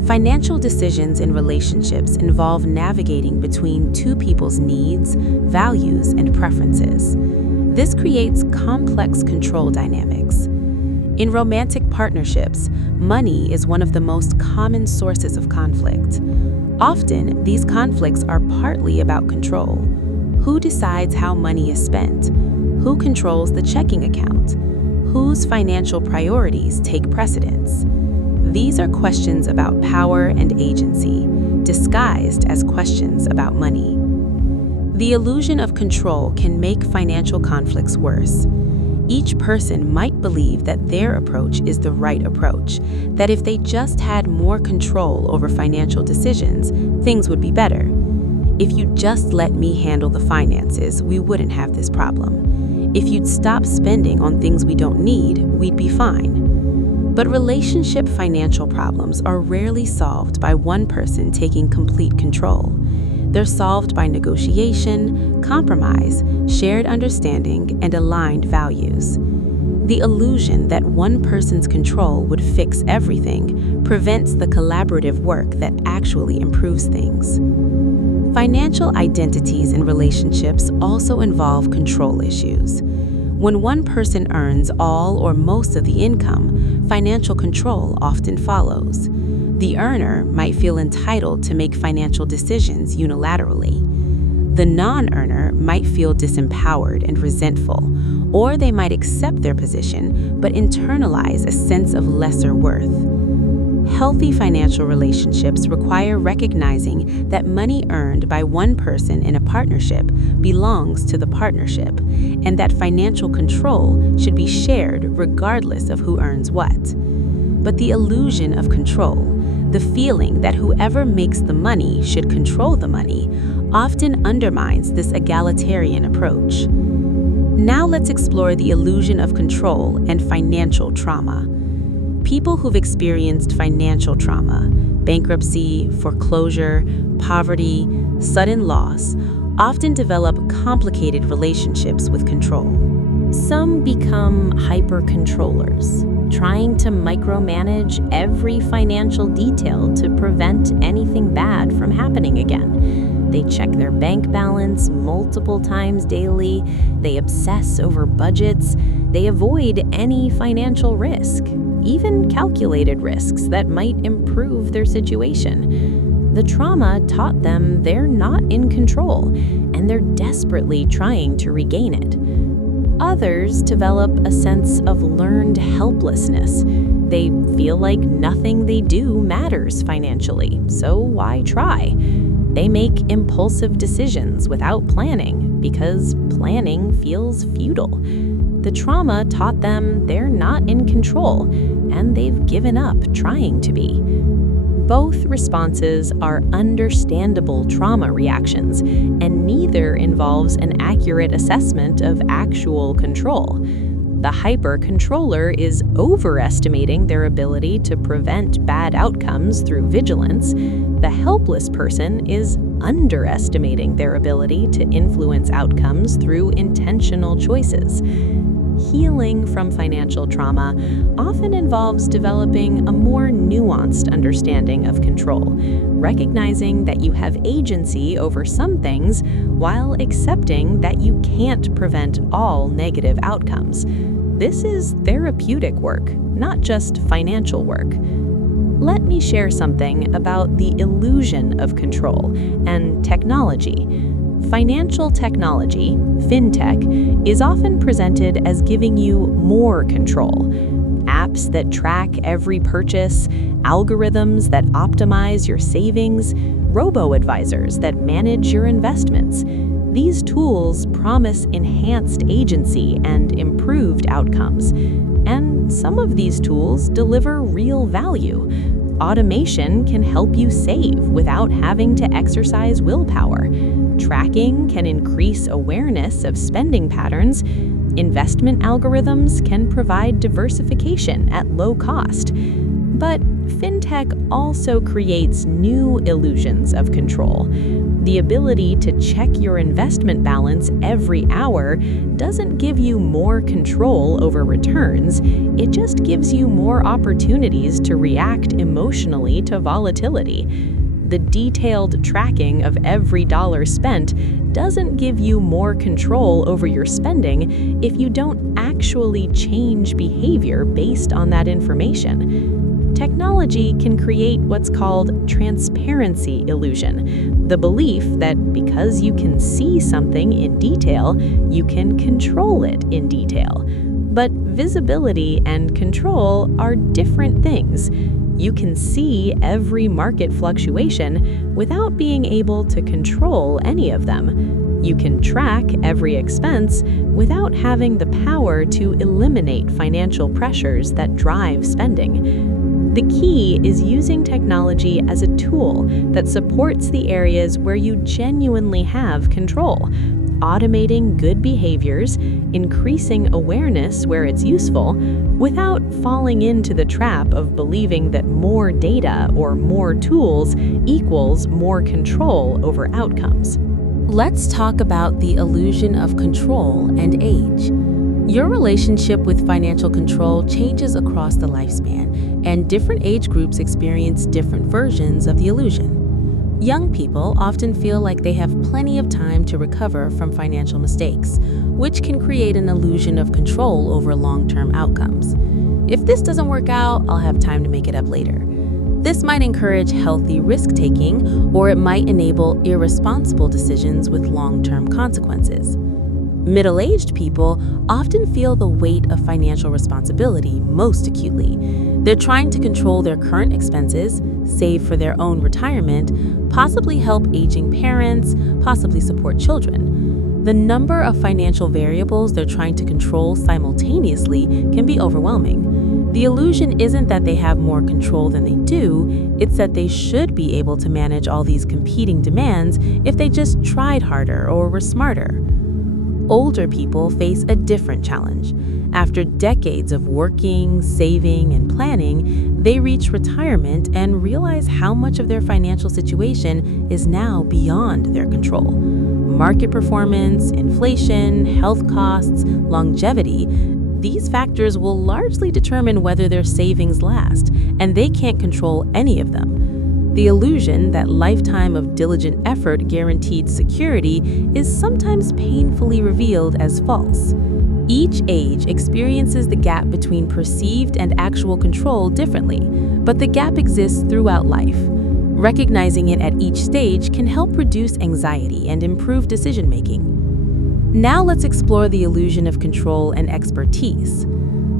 Financial decisions in relationships involve navigating between two people's needs, values, and preferences. This creates complex control dynamics. In romantic partnerships, money is one of the most common sources of conflict. Often, these conflicts are partly about control. Who decides how money is spent? Who controls the checking account? Whose financial priorities take precedence? These are questions about power and agency, disguised as questions about money. The illusion of control can make financial conflicts worse. Each person might believe that their approach is the right approach, that if they just had more control over financial decisions, things would be better. If you just let me handle the finances, we wouldn't have this problem. If you'd stop spending on things we don't need, we'd be fine. But relationship financial problems are rarely solved by one person taking complete control. They're solved by negotiation, compromise, shared understanding, and aligned values. The illusion that one person's control would fix everything prevents the collaborative work that actually improves things. Financial identities in relationships also involve control issues. When one person earns all or most of the income, financial control often follows. The earner might feel entitled to make financial decisions unilaterally. The non-earner might feel disempowered and resentful, or they might accept their position but internalize a sense of lesser worth. Healthy financial relationships require recognizing that money earned by one person in a partnership belongs to the partnership, and that financial control should be shared regardless of who earns what. But the illusion of control, the feeling that whoever makes the money should control the money, often undermines this egalitarian approach. Now let's explore the illusion of control and financial trauma. People who've experienced financial trauma, bankruptcy, foreclosure, poverty, sudden loss, often develop complicated relationships with control. Some become hyper-controllers, trying to micromanage every financial detail to prevent anything bad from happening again. They check their bank balance multiple times daily, they obsess over budgets, they avoid any financial risk, even calculated risks that might improve their situation. The trauma taught them they're not in control, and they're desperately trying to regain it. Others develop a sense of learned helplessness. They feel like nothing they do matters financially, so why try? They make impulsive decisions without planning because planning feels futile. The trauma taught them they're not in control, and they've given up trying to be. Both responses are understandable trauma reactions, and neither involves an accurate assessment of actual control. The hyper-controller is overestimating their ability to prevent bad outcomes through vigilance. The helpless person is underestimating their ability to influence outcomes through intentional choices. Healing from financial trauma often involves developing a more nuanced understanding of control, recognizing that you have agency over some things while accepting that you can't prevent all negative outcomes. This is therapeutic work, not just financial work. Let me share something about the illusion of control and technology. Financial technology, fintech, is often presented as giving you more control. Apps that track every purchase, algorithms that optimize your savings, robo-advisors that manage your investments. These tools promise enhanced agency and improved outcomes. And some of these tools deliver real value. Automation can help you save without having to exercise willpower. Tracking can increase awareness of spending patterns. Investment algorithms can provide diversification at low cost. But fintech also creates new illusions of control. The ability to check your investment balance every hour doesn't give you more control over returns, it just gives you more opportunities to react emotionally to volatility. The detailed tracking of every dollar spent doesn't give you more control over your spending if you don't actually change behavior based on that information. Technology can create what's called transparency illusion, the belief that because you can see something in detail, you can control it in detail. But visibility and control are different things. You can see every market fluctuation without being able to control any of them. You can track every expense without having the power to eliminate financial pressures that drive spending. The key is using technology as a tool that supports the areas where you genuinely have control, automating good behaviors, increasing awareness where it's useful, without falling into the trap of believing that more data or more tools equals more control over outcomes. Let's talk about the illusion of control and age. Your relationship with financial control changes across the lifespan, and different age groups experience different versions of the illusion. Young people often feel like they have plenty of time to recover from financial mistakes, which can create an illusion of control over long-term outcomes. If this doesn't work out, I'll have time to make it up later. This might encourage healthy risk-taking, or it might enable irresponsible decisions with long-term consequences. Middle-aged people often feel the weight of financial responsibility most acutely. They're trying to control their current expenses, save for their own retirement, possibly help aging parents, possibly support children. The number of financial variables they're trying to control simultaneously can be overwhelming. The illusion isn't that they have more control than they do, it's that they should be able to manage all these competing demands if they just tried harder or were smarter. Older people face a different challenge. After decades of working, saving, and planning, they reach retirement and realize how much of their financial situation is now beyond their control. Market performance, inflation, health costs, longevity, these factors will largely determine whether their savings last, and they can't control any of them. The illusion that lifetime of diligent effort guaranteed security is sometimes painfully revealed as false. Each age experiences the gap between perceived and actual control differently, but the gap exists throughout life. Recognizing it at each stage can help reduce anxiety and improve decision-making. Now let's explore the illusion of control and expertise.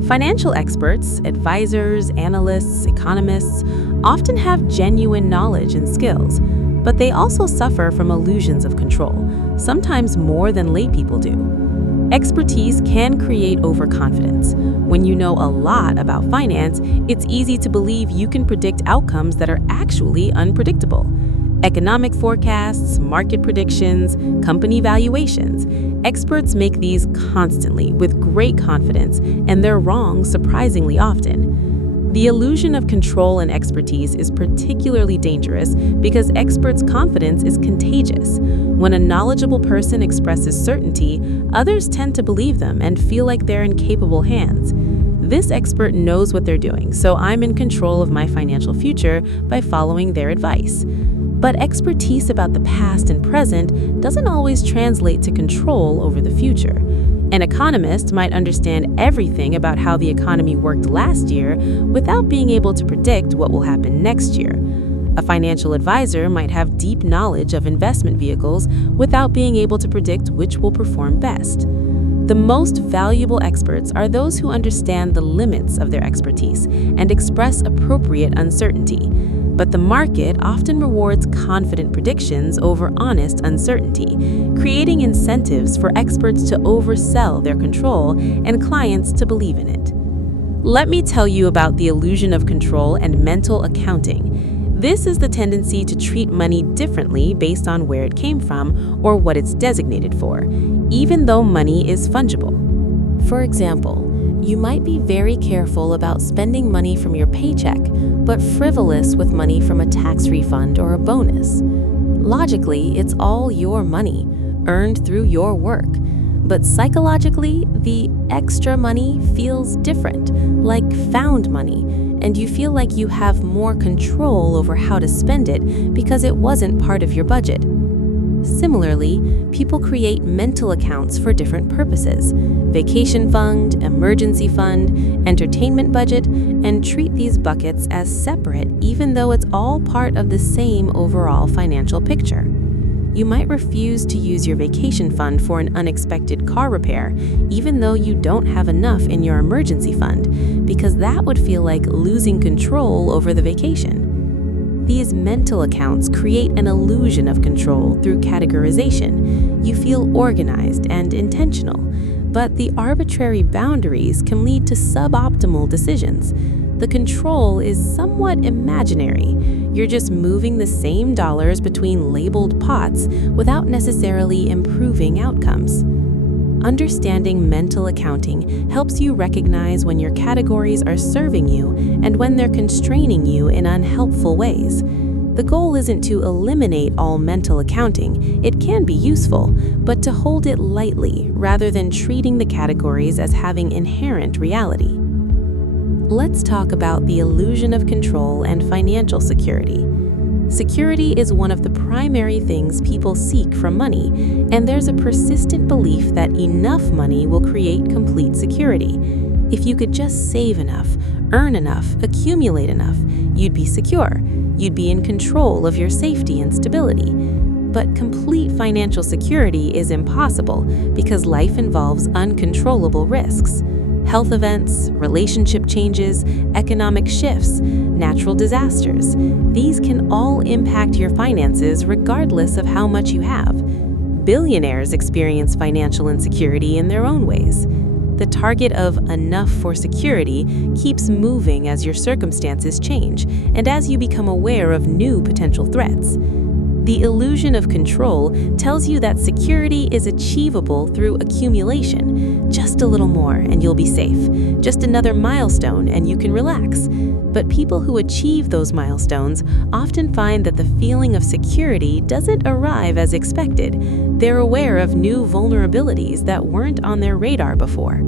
Financial experts, advisors, analysts, economists often have genuine knowledge and skills, but they also suffer from illusions of control, sometimes more than laypeople do. Expertise can create overconfidence. When you know a lot about finance, it's easy to believe you can predict outcomes that are actually unpredictable. Economic forecasts, market predictions, company valuations. Experts make these constantly with great confidence, and they're wrong surprisingly often. The illusion of control and expertise is particularly dangerous because experts' confidence is contagious. When a knowledgeable person expresses certainty, others tend to believe them and feel like they're in capable hands. This expert knows what they're doing, so I'm in control of my financial future by following their advice. But expertise about the past and present doesn't always translate to control over the future. An economist might understand everything about how the economy worked last year without being able to predict what will happen next year. A financial advisor might have deep knowledge of investment vehicles without being able to predict which will perform best. The most valuable experts are those who understand the limits of their expertise and express appropriate uncertainty. But the market often rewards confident predictions over honest uncertainty, creating incentives for experts to oversell their control and clients to believe in it. Let me tell you about the illusion of control and mental accounting. This is the tendency to treat money differently based on where it came from or what it's designated for, even though money is fungible. For example, you might be very careful about spending money from your paycheck, but frivolous with money from a tax refund or a bonus. Logically, it's all your money, earned through your work. But psychologically, the extra money feels different, like found money, and you feel like you have more control over how to spend it because it wasn't part of your budget. Similarly, people create mental accounts for different purposes: vacation fund, emergency fund, entertainment budget, and treat these buckets as separate even though it's all part of the same overall financial picture. You might refuse to use your vacation fund for an unexpected car repair, even though you don't have enough in your emergency fund, because that would feel like losing control over the vacation. These mental accounts create an illusion of control through categorization. You feel organized and intentional, but the arbitrary boundaries can lead to suboptimal decisions. The control is somewhat imaginary. You're just moving the same dollars between labeled pots without necessarily improving outcomes. Understanding mental accounting helps you recognize when your categories are serving you and when they're constraining you in unhelpful ways. The goal isn't to eliminate all mental accounting. It can be useful, but to hold it lightly rather than treating the categories as having inherent reality. Let's talk about the illusion of control and financial security. Security is one of the primary things people seek from money, and there's a persistent belief that enough money will create complete security. If you could just save enough, earn enough, accumulate enough, you'd be secure. You'd be in control of your safety and stability. But complete financial security is impossible because life involves uncontrollable risks. Health events, relationship changes, economic shifts, natural disasters. These can all impact your finances regardless of how much you have. Billionaires experience financial insecurity in their own ways. The target of enough for security keeps moving as your circumstances change and as you become aware of new potential threats. The illusion of control tells you that security is achievable through accumulation. Just a little more and you'll be safe. Just another milestone and you can relax. But people who achieve those milestones often find that the feeling of security doesn't arrive as expected. They're aware of new vulnerabilities that weren't on their radar before.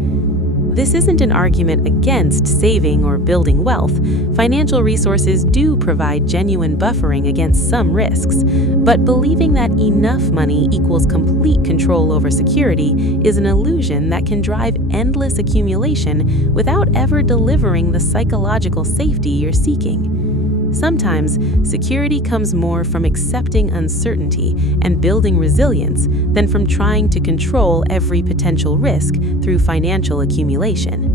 This isn't an argument against saving or building wealth. Financial resources do provide genuine buffering against some risks, but believing that enough money equals complete control over security is an illusion that can drive endless accumulation without ever delivering the psychological safety you're seeking. Sometimes, security comes more from accepting uncertainty and building resilience than from trying to control every potential risk through financial accumulation.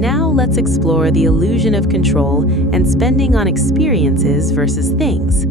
Now let's explore the illusion of control and spending on experiences versus things.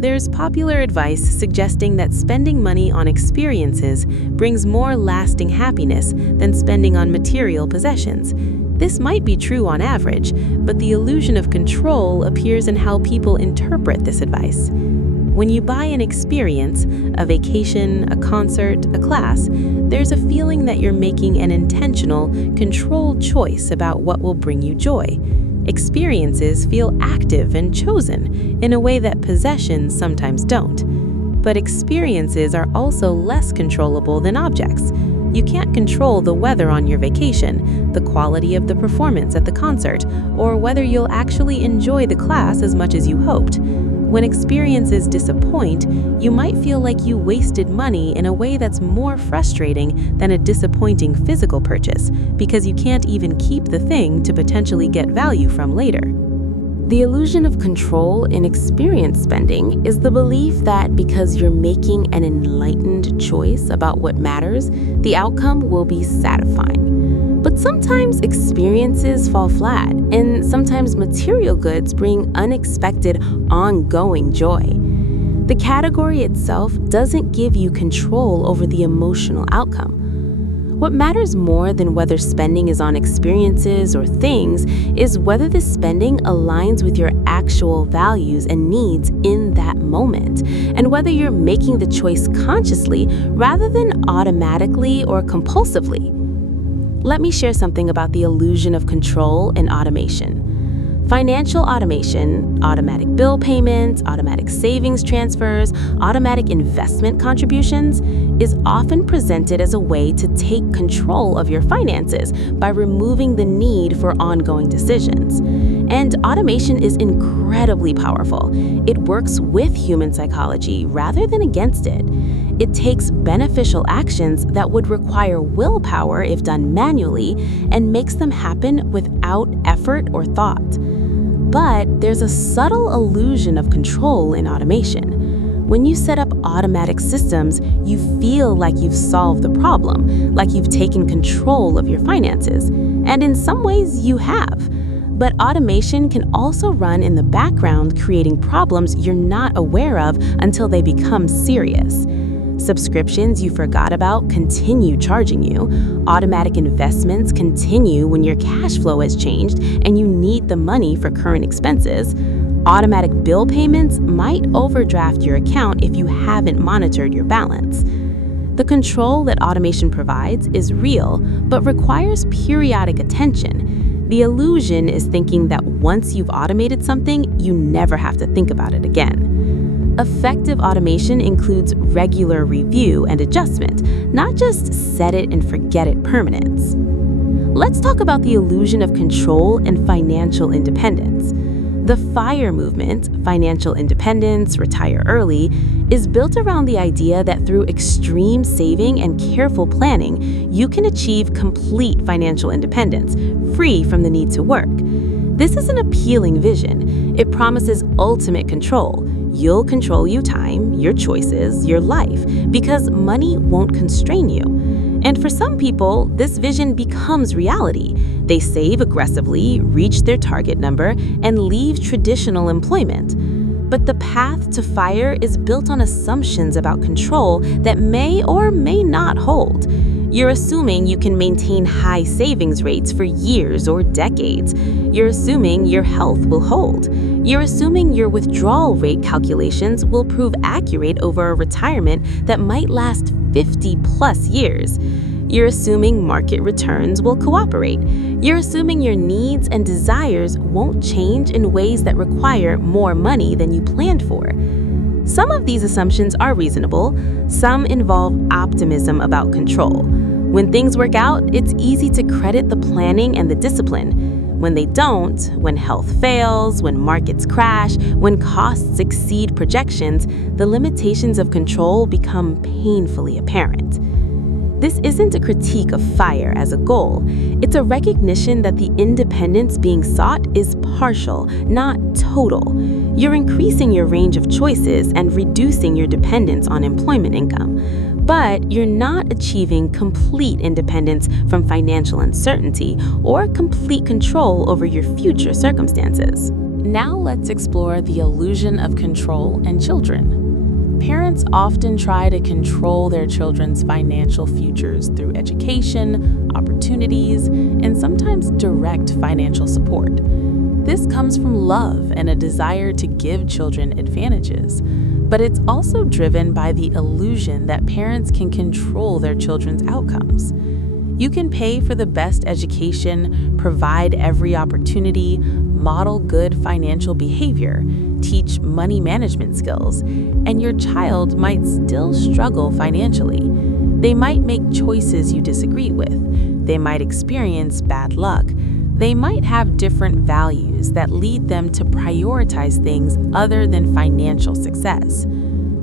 There's popular advice suggesting that spending money on experiences brings more lasting happiness than spending on material possessions. This might be true on average, but the illusion of control appears in how people interpret this advice. When you buy an experience, a vacation, a concert, a class, there's a feeling that you're making an intentional, controlled choice about what will bring you joy. Experiences feel active and chosen in a way that possessions sometimes don't. But experiences are also less controllable than objects. You can't control the weather on your vacation, the quality of the performance at the concert, or whether you'll actually enjoy the class as much as you hoped. When experiences disappoint, you might feel like you wasted money in a way that's more frustrating than a disappointing physical purchase, because you can't even keep the thing to potentially get value from later. The illusion of control in experience spending is the belief that because you're making an enlightened choice about what matters, the outcome will be satisfying. But sometimes experiences fall flat, and sometimes material goods bring unexpected, ongoing joy. The category itself doesn't give you control over the emotional outcome. What matters more than whether spending is on experiences or things is whether the spending aligns with your actual values and needs in that moment, and whether you're making the choice consciously rather than automatically or compulsively. Let me share something about the illusion of control and automation. Financial automation, automatic bill payments, automatic savings transfers, automatic investment contributions, is often presented as a way to take control of your finances by removing the need for ongoing decisions. And automation is incredibly powerful. It works with human psychology rather than against it. It takes beneficial actions that would require willpower if done manually and makes them happen without effort or thought. But there's a subtle illusion of control in automation. When you set up automatic systems, you feel like you've solved the problem, like you've taken control of your finances. And in some ways, you have. But automation can also run in the background, creating problems you're not aware of until they become serious. Subscriptions you forgot about continue charging you. Automatic investments continue when your cash flow has changed and you need the money for current expenses. Automatic bill payments might overdraft your account if you haven't monitored your balance. The control that automation provides is real, but requires periodic attention. The illusion is thinking that once you've automated something, you never have to think about it again. Effective automation includes regular review and adjustment, not just set it and forget it permanence. Let's talk about the illusion of control and financial independence. The FIRE movement, financial independence, retire early, is built around the idea that through extreme saving and careful planning, you can achieve complete financial independence, free from the need to work. This is an appealing vision. It promises ultimate control. You'll control your time, your choices, your life, because money won't constrain you. And for some people, this vision becomes reality. They save aggressively, reach their target number, and leave traditional employment. But the path to FIRE is built on assumptions about control that may or may not hold. You're assuming you can maintain high savings rates for years or decades. You're assuming your health will hold. You're assuming your withdrawal rate calculations will prove accurate over a retirement that might last 50+ years. You're assuming market returns will cooperate. You're assuming your needs and desires won't change in ways that require more money than you planned for. Some of these assumptions are reasonable. Some involve optimism about control. When things work out, it's easy to credit the planning and the discipline. When they don't, when health fails, when markets crash, when costs exceed projections, the limitations of control become painfully apparent. This isn't a critique of FIRE as a goal. It's a recognition that the independence being sought is partial, not total. You're increasing your range of choices and reducing your dependence on employment income. But you're not achieving complete independence from financial uncertainty or complete control over your future circumstances. Now let's explore the illusion of control and children. Parents often try to control their children's financial futures through education, opportunities, and sometimes direct financial support. This comes from love and a desire to give children advantages, but it's also driven by the illusion that parents can control their children's outcomes. You can pay for the best education, provide every opportunity, model good financial behavior, teach money management skills, and your child might still struggle financially. They might make choices you disagree with. They might experience bad luck. They might have different values that lead them to prioritize things other than financial success.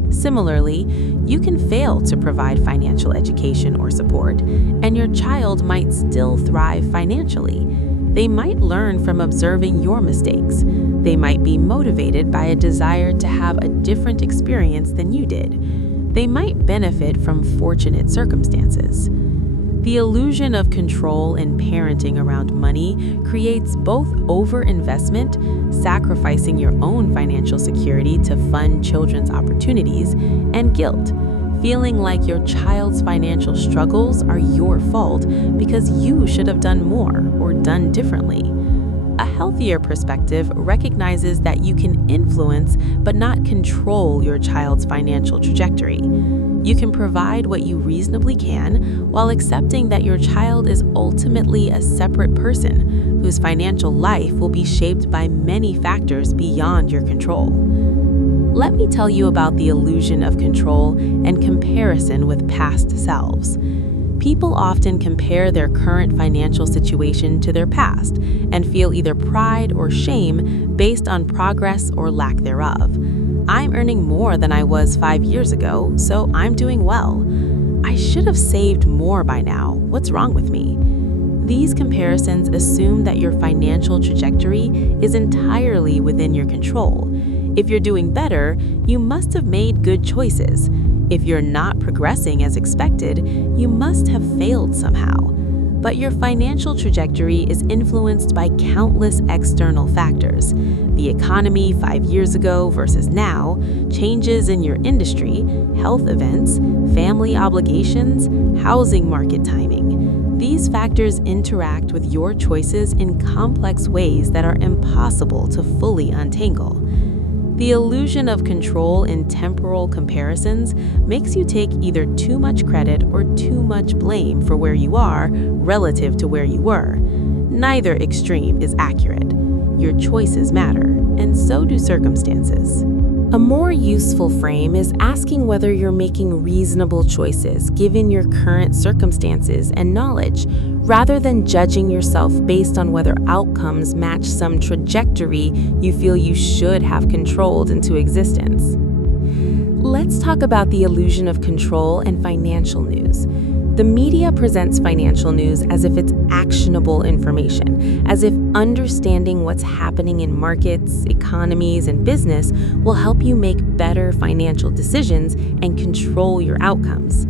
Similarly, you can fail to provide financial education or support, and your child might still thrive financially. They might learn from observing your mistakes. They might be motivated by a desire to have a different experience than you did. They might benefit from fortunate circumstances. The illusion of control in parenting around money creates both overinvestment, sacrificing your own financial security to fund children's opportunities, and guilt, feeling like your child's financial struggles are your fault because you should have done more or done differently. A healthier perspective recognizes that you can influence but not control your child's financial trajectory. You can provide what you reasonably can while accepting that your child is ultimately a separate person whose financial life will be shaped by many factors beyond your control. Let me tell you about the illusion of control and comparison with past selves. People often compare their current financial situation to their past and feel either pride or shame based on progress or lack thereof. I'm earning more than I was 5 years ago, so I'm doing well. I should have saved more by now. What's wrong with me? These comparisons assume that your financial trajectory is entirely within your control. If you're doing better, you must have made good choices. If you're not progressing as expected, you must have failed somehow. but your financial trajectory is influenced by countless external factors: the economy 5 years ago versus now, changes in your industry, health events, family obligations, housing market timing. These factors interact with your choices in complex ways that are impossible to fully untangle. The illusion of control in temporal comparisons makes you take either too much credit or too much blame for where you are relative to where you were. Neither extreme is accurate. Your choices matter, and so do circumstances. A more useful frame is asking whether you're making reasonable choices given your current circumstances and knowledge, rather than judging yourself based on whether outcomes match some trajectory you feel you should have controlled into existence. Let's talk about the illusion of control and financial news. The media presents financial news as if it's actionable information, as if understanding what's happening in markets, economies, and business will help you make better financial decisions and control your outcomes.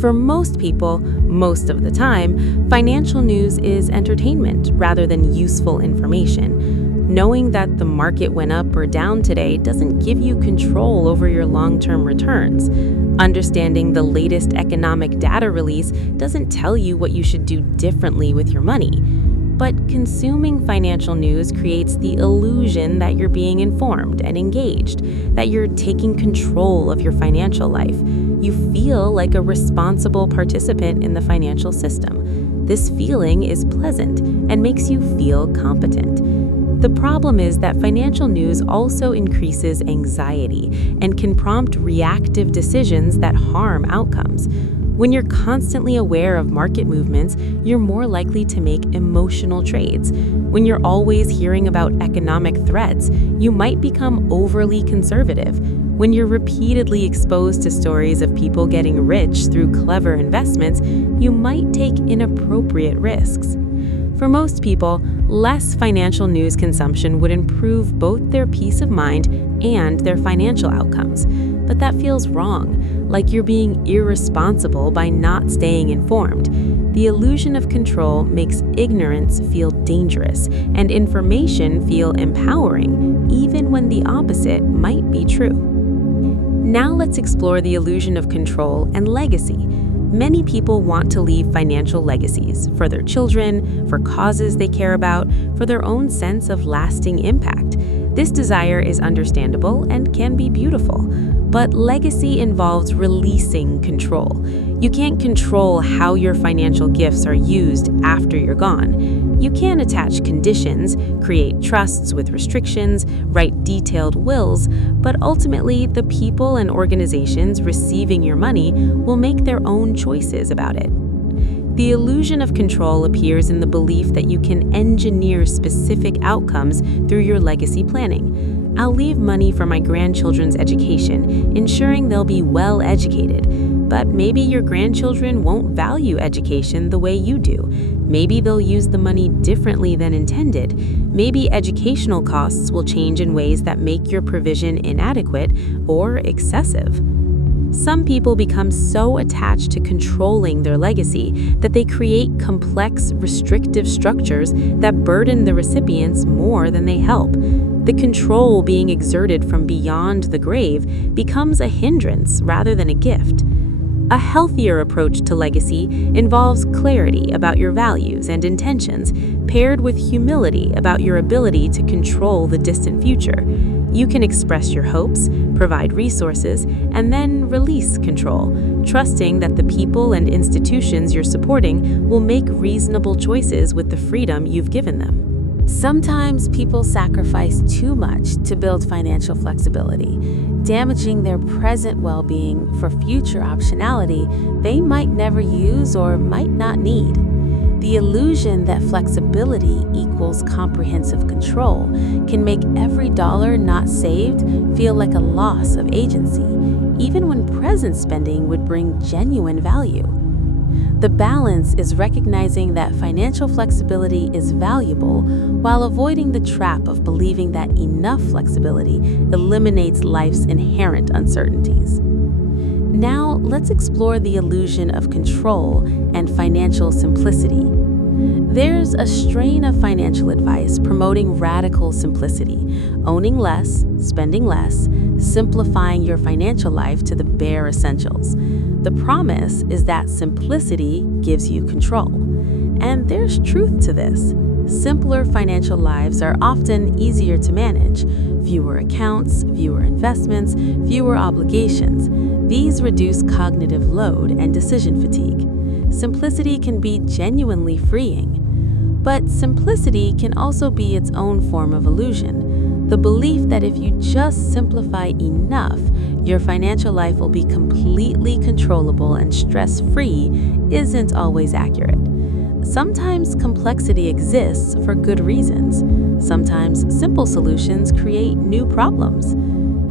For most people, most of the time, financial news is entertainment rather than useful information. Knowing that the market went up or down today doesn't give you control over your long-term returns. Understanding the latest economic data release doesn't tell you what you should do differently with your money. But consuming financial news creates the illusion that you're being informed and engaged, that you're taking control of your financial life. You feel like a responsible participant in the financial system. This feeling is pleasant and makes you feel competent. The problem is that financial news also increases anxiety and can prompt reactive decisions that harm outcomes. When you're constantly aware of market movements, you're more likely to make emotional trades. When you're always hearing about economic threats, you might become overly conservative. When you're repeatedly exposed to stories of people getting rich through clever investments, you might take inappropriate risks. For most people, less financial news consumption would improve both their peace of mind and their financial outcomes. But that feels wrong, like you're being irresponsible by not staying informed. The illusion of control makes ignorance feel dangerous and information feel empowering, even when the opposite might be true. Now let's explore the illusion of control and legacy. Many people want to leave financial legacies for their children, for causes they care about, for their own sense of lasting impact. This desire is understandable and can be beautiful, but legacy involves releasing control. You can't control how your financial gifts are used after you're gone. You can attach conditions, create trusts with restrictions, write detailed wills, but ultimately the people and organizations receiving your money will make their own choices about it. The illusion of control appears in the belief that you can engineer specific outcomes through your legacy planning. I'll leave money for my grandchildren's education, ensuring they'll be well educated. But maybe your grandchildren won't value education the way you do. Maybe they'll use the money differently than intended. Maybe educational costs will change in ways that make your provision inadequate or excessive. Some people become so attached to controlling their legacy that they create complex, restrictive structures that burden the recipients more than they help. The control being exerted from beyond the grave becomes a hindrance rather than a gift. A healthier approach to legacy involves clarity about your values and intentions, paired with humility about your ability to control the distant future. You can express your hopes, provide resources, and then release control, trusting that the people and institutions you're supporting will make reasonable choices with the freedom you've given them. Sometimes people sacrifice too much to build financial flexibility, damaging their present well-being for future optionality they might never use or might not need. The illusion that flexibility equals comprehensive control can make every dollar not saved feel like a loss of agency, even when present spending would bring genuine value. The balance is recognizing that financial flexibility is valuable while avoiding the trap of believing that enough flexibility eliminates life's inherent uncertainties. Now, let's explore the illusion of control and financial simplicity. There's a strain of financial advice promoting radical simplicity, owning less, spending less, simplifying your financial life to the bare essentials. The promise is that simplicity gives you control. And there's truth to this. Simpler financial lives are often easier to manage. Fewer accounts, fewer investments, fewer obligations. These reduce cognitive load and decision fatigue. Simplicity can be genuinely freeing. But simplicity can also be its own form of illusion. The belief that if you just simplify enough, your financial life will be completely controllable and stress-free isn't always accurate. Sometimes complexity exists for good reasons. Sometimes simple solutions create new problems.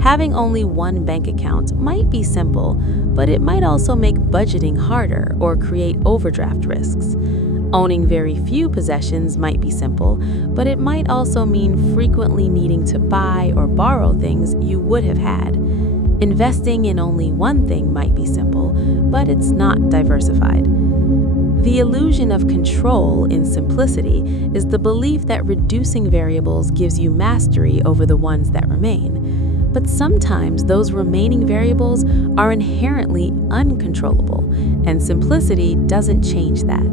Having only one bank account might be simple, but it might also make budgeting harder or create overdraft risks. Owning very few possessions might be simple, but it might also mean frequently needing to buy or borrow things you would have had. Investing in only one thing might be simple, but it's not diversified. The illusion of control in simplicity is the belief that reducing variables gives you mastery over the ones that remain. But sometimes those remaining variables are inherently uncontrollable, and simplicity doesn't change that.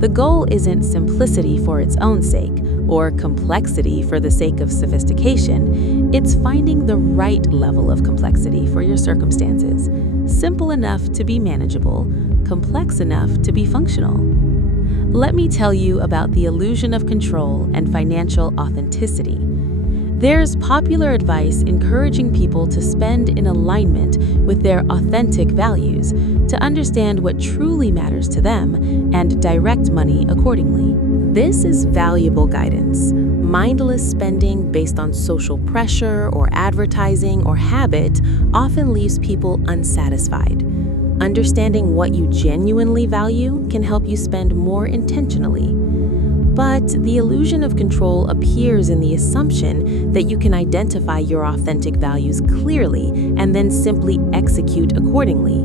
The goal isn't simplicity for its own sake, or complexity for the sake of sophistication. It's finding the right level of complexity for your circumstances. Simple enough to be manageable, complex enough to be functional. Let me tell you about the illusion of control and financial authenticity. There's popular advice encouraging people to spend in alignment with their authentic values, to understand what truly matters to them, and direct money accordingly. This is valuable guidance. Mindless spending based on social pressure or advertising or habit often leaves people unsatisfied. Understanding what you genuinely value can help you spend more intentionally. But the illusion of control appears in the assumption that you can identify your authentic values clearly and then simply execute accordingly.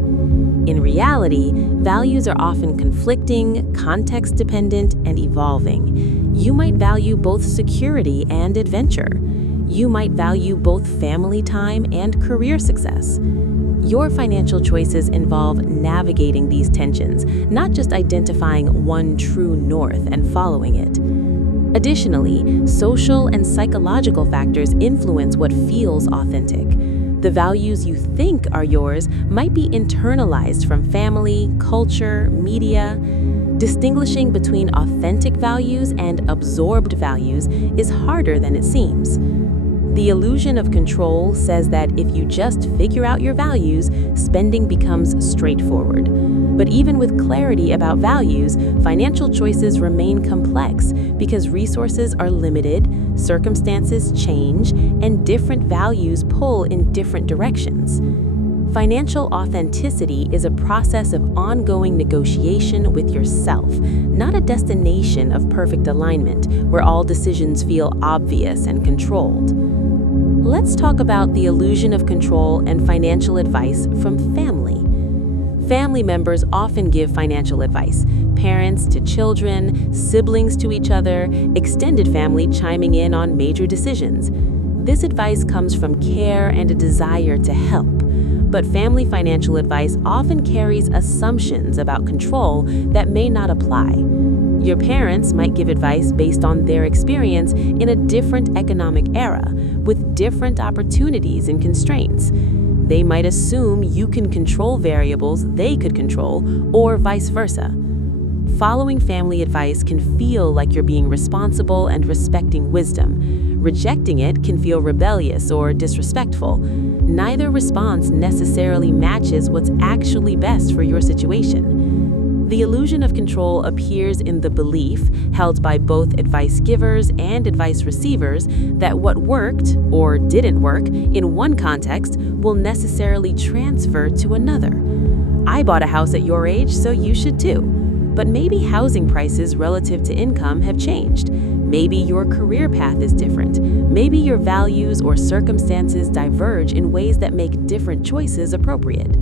In reality, values are often conflicting, context-dependent, and evolving. You might value both security and adventure. You might value both family time and career success. Your financial choices involve navigating these tensions, not just identifying one true north and following it. Additionally, social and psychological factors influence what feels authentic. The values you think are yours might be internalized from family, culture, media. Distinguishing between authentic values and absorbed values is harder than it seems. The illusion of control says that if you just figure out your values, spending becomes straightforward. But even with clarity about values, financial choices remain complex because resources are limited, circumstances change, and different values pull in different directions. Financial authenticity is a process of ongoing negotiation with yourself, not a destination of perfect alignment where all decisions feel obvious and controlled. Let's talk about the illusion of control and financial advice from family. Family members often give financial advice, parents to children, siblings to each other, extended family chiming in on major decisions. This advice comes from care and a desire to help. But family financial advice often carries assumptions about control that may not apply. Your parents might give advice based on their experience in a different economic era, with different opportunities and constraints. They might assume you can control variables they could control, or vice versa. Following family advice can feel like you're being responsible and respecting wisdom. Rejecting it can feel rebellious or disrespectful. Neither response necessarily matches what's actually best for your situation. The illusion of control appears in the belief, held by both advice givers and advice receivers, that what worked or didn't work in one context will necessarily transfer to another. I bought a house at your age, so you should too. But maybe housing prices relative to income have changed. Maybe your career path is different. Maybe your values or circumstances diverge in ways that make different choices appropriate.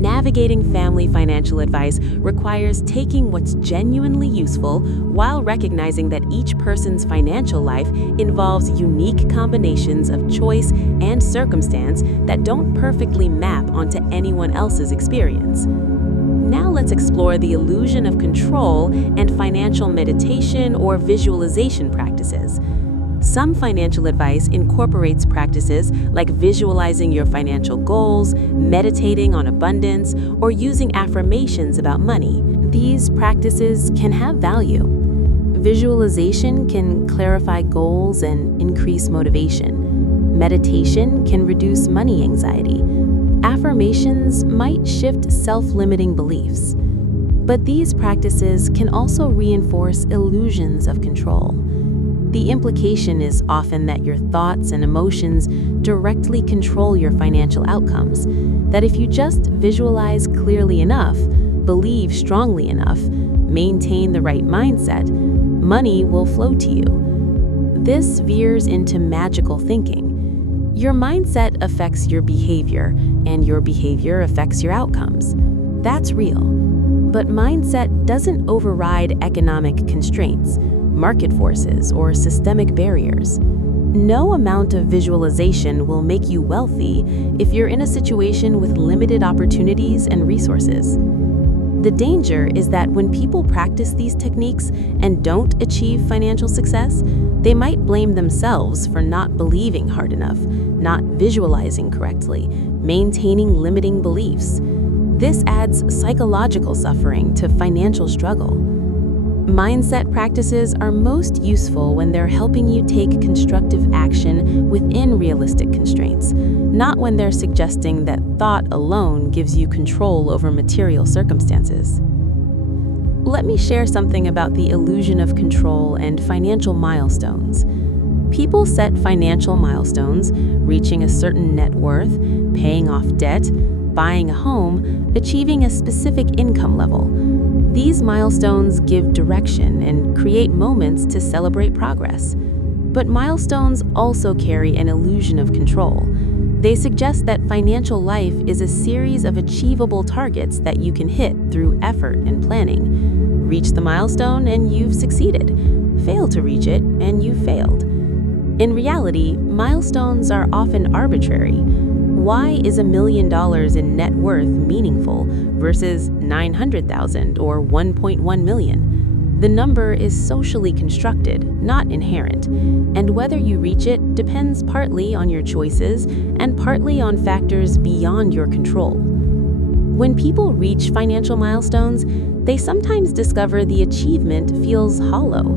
navigating family financial advice requires taking what's genuinely useful while recognizing that each person's financial life involves unique combinations of choice and circumstance that don't perfectly map onto anyone else's experience. Now let's explore the illusion of control and financial meditation or visualization practices. Some financial advice incorporates practices like visualizing your financial goals, meditating on abundance, or using affirmations about money. These practices can have value. Visualization can clarify goals and increase motivation. Meditation can reduce money anxiety. Affirmations might shift self-limiting beliefs. But these practices can also reinforce illusions of control. The implication is often that your thoughts and emotions directly control your financial outcomes, that if you just visualize clearly enough, believe strongly enough, maintain the right mindset, money will flow to you. This veers into magical thinking. Your mindset affects your behavior, and your behavior affects your outcomes. That's real. But mindset doesn't override economic constraints, market forces, or systemic barriers. No amount of visualization will make you wealthy if you're in a situation with limited opportunities and resources. The danger is that when people practice these techniques and don't achieve financial success, they might blame themselves for not believing hard enough, not visualizing correctly, maintaining limiting beliefs. This adds psychological suffering to financial struggle. Mindset practices are most useful when they're helping you take constructive action within realistic constraints, not when they're suggesting that thought alone gives you control over material circumstances. Let me share something about the illusion of control and financial milestones. People set financial milestones, reaching a certain net worth, paying off debt, buying a home, achieving a specific income level. These milestones give direction and create moments to celebrate progress. But milestones also carry an illusion of control. They suggest that financial life is a series of achievable targets that you can hit through effort and planning. Reach the milestone and you've succeeded. Fail to reach it and you've failed. In reality, milestones are often arbitrary. Why is $1 million in net worth meaningful versus 900,000 or 1.1 million? The number is socially constructed, not inherent, and whether you reach it depends partly on your choices and partly on factors beyond your control. When people reach financial milestones, they sometimes discover the achievement feels hollow.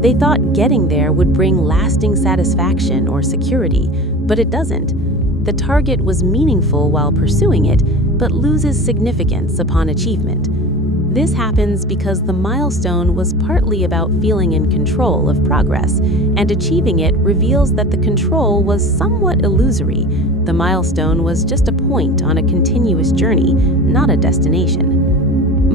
They thought getting there would bring lasting satisfaction or security, but it doesn't. The target was meaningful while pursuing it, but loses significance upon achievement. This happens because the milestone was partly about feeling in control of progress, and achieving it reveals that the control was somewhat illusory. The milestone was just a point on a continuous journey, not a destination.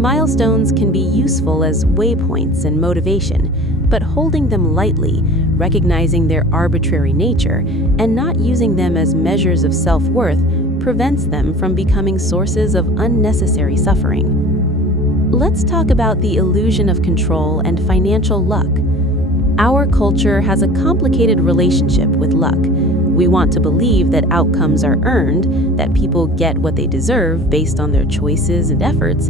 Milestones can be useful as waypoints and motivation, but holding them lightly, recognizing their arbitrary nature, and not using them as measures of self-worth prevents them from becoming sources of unnecessary suffering. Let's talk about the illusion of control and financial luck. Our culture has a complicated relationship with luck. We want to believe that outcomes are earned, that people get what they deserve based on their choices and efforts.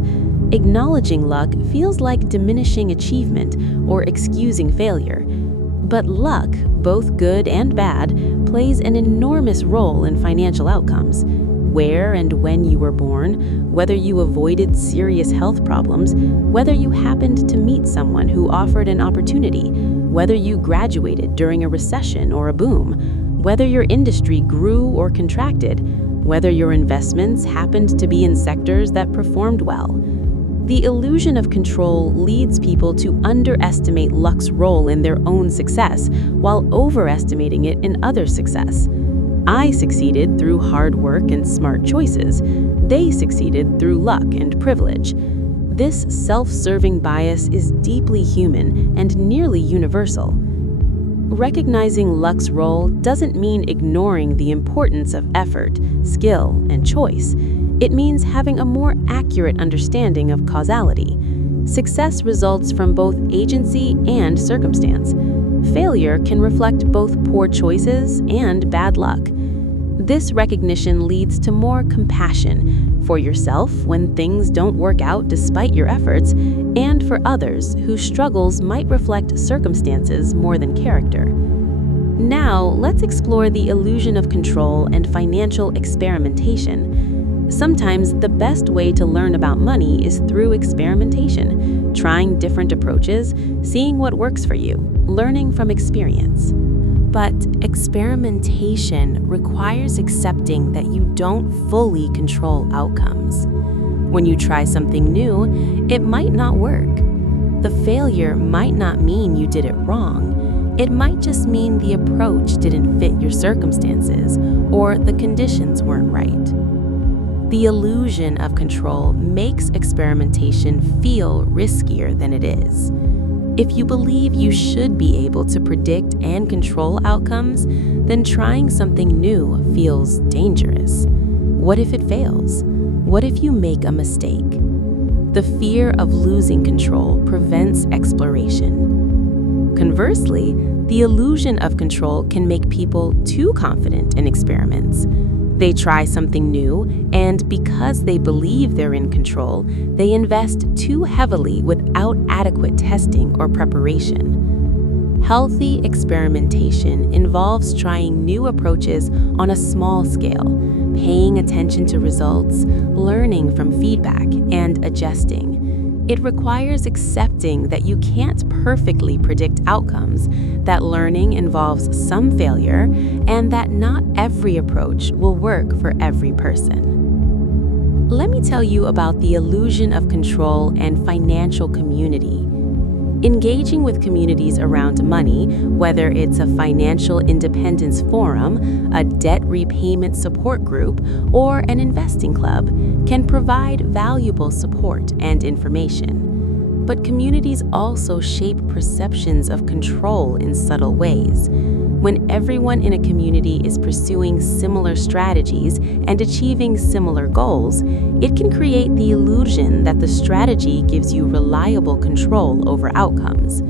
Acknowledging luck feels like diminishing achievement or excusing failure. But luck, both good and bad, plays an enormous role in financial outcomes. Where and when you were born, whether you avoided serious health problems, whether you happened to meet someone who offered an opportunity, whether you graduated during a recession or a boom, whether your industry grew or contracted, whether your investments happened to be in sectors that performed well. The illusion of control leads people to underestimate luck's role in their own success while overestimating it in others' success. I succeeded through hard work and smart choices. They succeeded through luck and privilege. This self-serving bias is deeply human and nearly universal. Recognizing luck's role doesn't mean ignoring the importance of effort, skill, and choice. It means having a more accurate understanding of causality. Success results from both agency and circumstance. Failure can reflect both poor choices and bad luck. This recognition leads to more compassion for yourself when things don't work out despite your efforts, and for others whose struggles might reflect circumstances more than character. Now, let's explore the illusion of control and financial experimentation. Sometimes the best way to learn about money is through experimentation, trying different approaches, seeing what works for you, learning from experience. But experimentation requires accepting that you don't fully control outcomes. When you try something new, it might not work. The failure might not mean you did it wrong. It might just mean the approach didn't fit your circumstances or the conditions weren't right. The illusion of control makes experimentation feel riskier than it is. If you believe you should be able to predict and control outcomes, then trying something new feels dangerous. What if it fails? What if you make a mistake? The fear of losing control prevents exploration. Conversely, the illusion of control can make people too confident in experiments. They try something new, and because they believe they're in control, they invest too heavily without adequate testing or preparation. Healthy experimentation involves trying new approaches on a small scale, paying attention to results, learning from feedback, and adjusting. It requires accepting that you can't perfectly predict outcomes, that learning involves some failure, and that not every approach will work for every person. Let me tell you about the illusion of control and financial community. Engaging with communities around money, whether it's a financial independence forum, a debt repayment support group, or an investing club, can provide valuable support and information. But communities also shape perceptions of control in subtle ways. When everyone in a community is pursuing similar strategies and achieving similar goals, it can create the illusion that the strategy gives you reliable control over outcomes.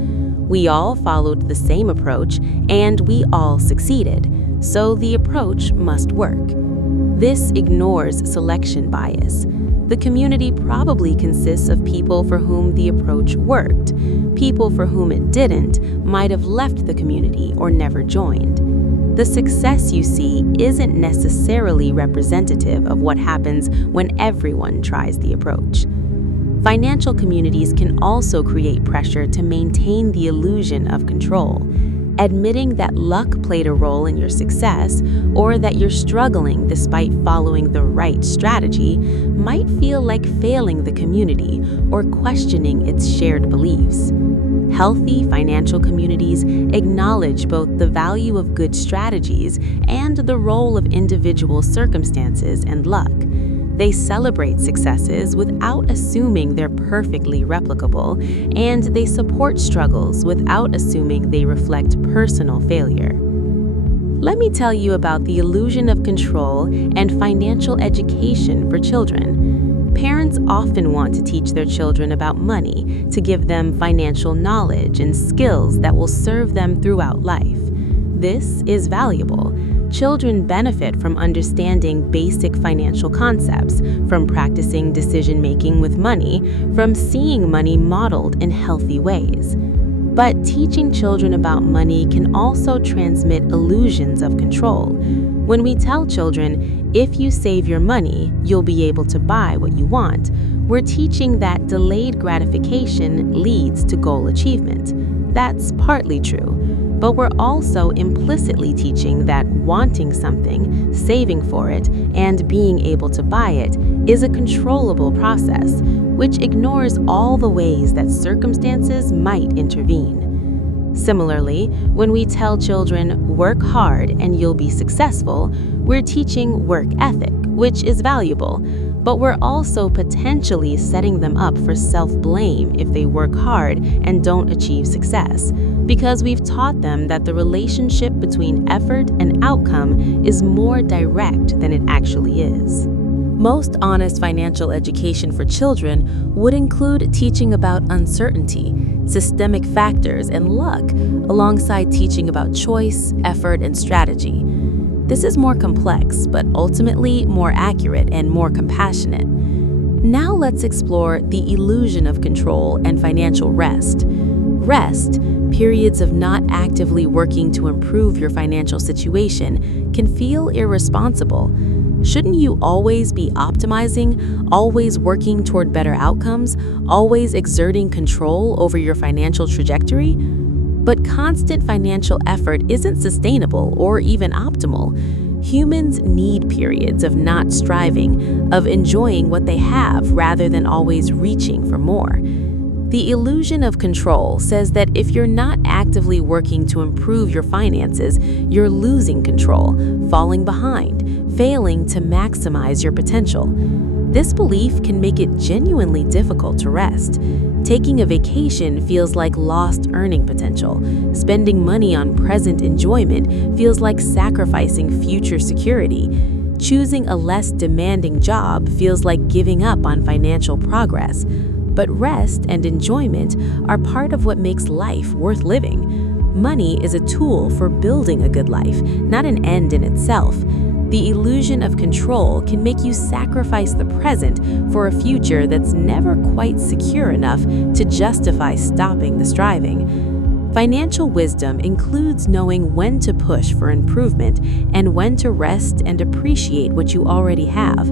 We all followed the same approach, and we all succeeded, so the approach must work. This ignores selection bias. The community probably consists of people for whom the approach worked. People for whom it didn't might have left the community or never joined. The success you see isn't necessarily representative of what happens when everyone tries the approach. Financial communities can also create pressure to maintain the illusion of control. Admitting that luck played a role in your success, or that you're struggling despite following the right strategy, might feel like failing the community or questioning its shared beliefs. Healthy financial communities acknowledge both the value of good strategies and the role of individual circumstances and luck. They celebrate successes without assuming they're perfectly replicable, and they support struggles without assuming they reflect personal failure. Let me tell you about the illusion of control and financial education for children. Parents often want to teach their children about money to give them financial knowledge and skills that will serve them throughout life. This is valuable. Children benefit from understanding basic financial concepts, from practicing decision-making with money, from seeing money modeled in healthy ways. But teaching children about money can also transmit illusions of control. When we tell children, if you save your money, you'll be able to buy what you want, we're teaching that delayed gratification leads to goal achievement. That's partly true. But we're also implicitly teaching that wanting something, saving for it, and being able to buy it is a controllable process, which ignores all the ways that circumstances might intervene. Similarly, when we tell children, work hard and you'll be successful, we're teaching work ethic, which is valuable, but we're also potentially setting them up for self-blame if they work hard and don't achieve success, because we've taught them that the relationship between effort and outcome is more direct than it actually is. Most honest financial education for children would include teaching about uncertainty, systemic factors, and luck, alongside teaching about choice, effort, and strategy. This is more complex, but ultimately more accurate and more compassionate. Now let's explore the illusion of control and financial rest. Rest, periods of not actively working to improve your financial situation, can feel irresponsible. Shouldn't you always be optimizing, always working toward better outcomes, always exerting control over your financial trajectory? But constant financial effort isn't sustainable or even optimal. Humans need periods of not striving, of enjoying what they have rather than always reaching for more. The illusion of control says that if you're not actively working to improve your finances, you're losing control, falling behind, failing to maximize your potential. This belief can make it genuinely difficult to rest. Taking a vacation feels like lost earning potential. Spending money on present enjoyment feels like sacrificing future security. Choosing a less demanding job feels like giving up on financial progress. But rest and enjoyment are part of what makes life worth living. Money is a tool for building a good life, not an end in itself. The illusion of control can make you sacrifice the present for a future that's never quite secure enough to justify stopping the striving. Financial wisdom includes knowing when to push for improvement and when to rest and appreciate what you already have.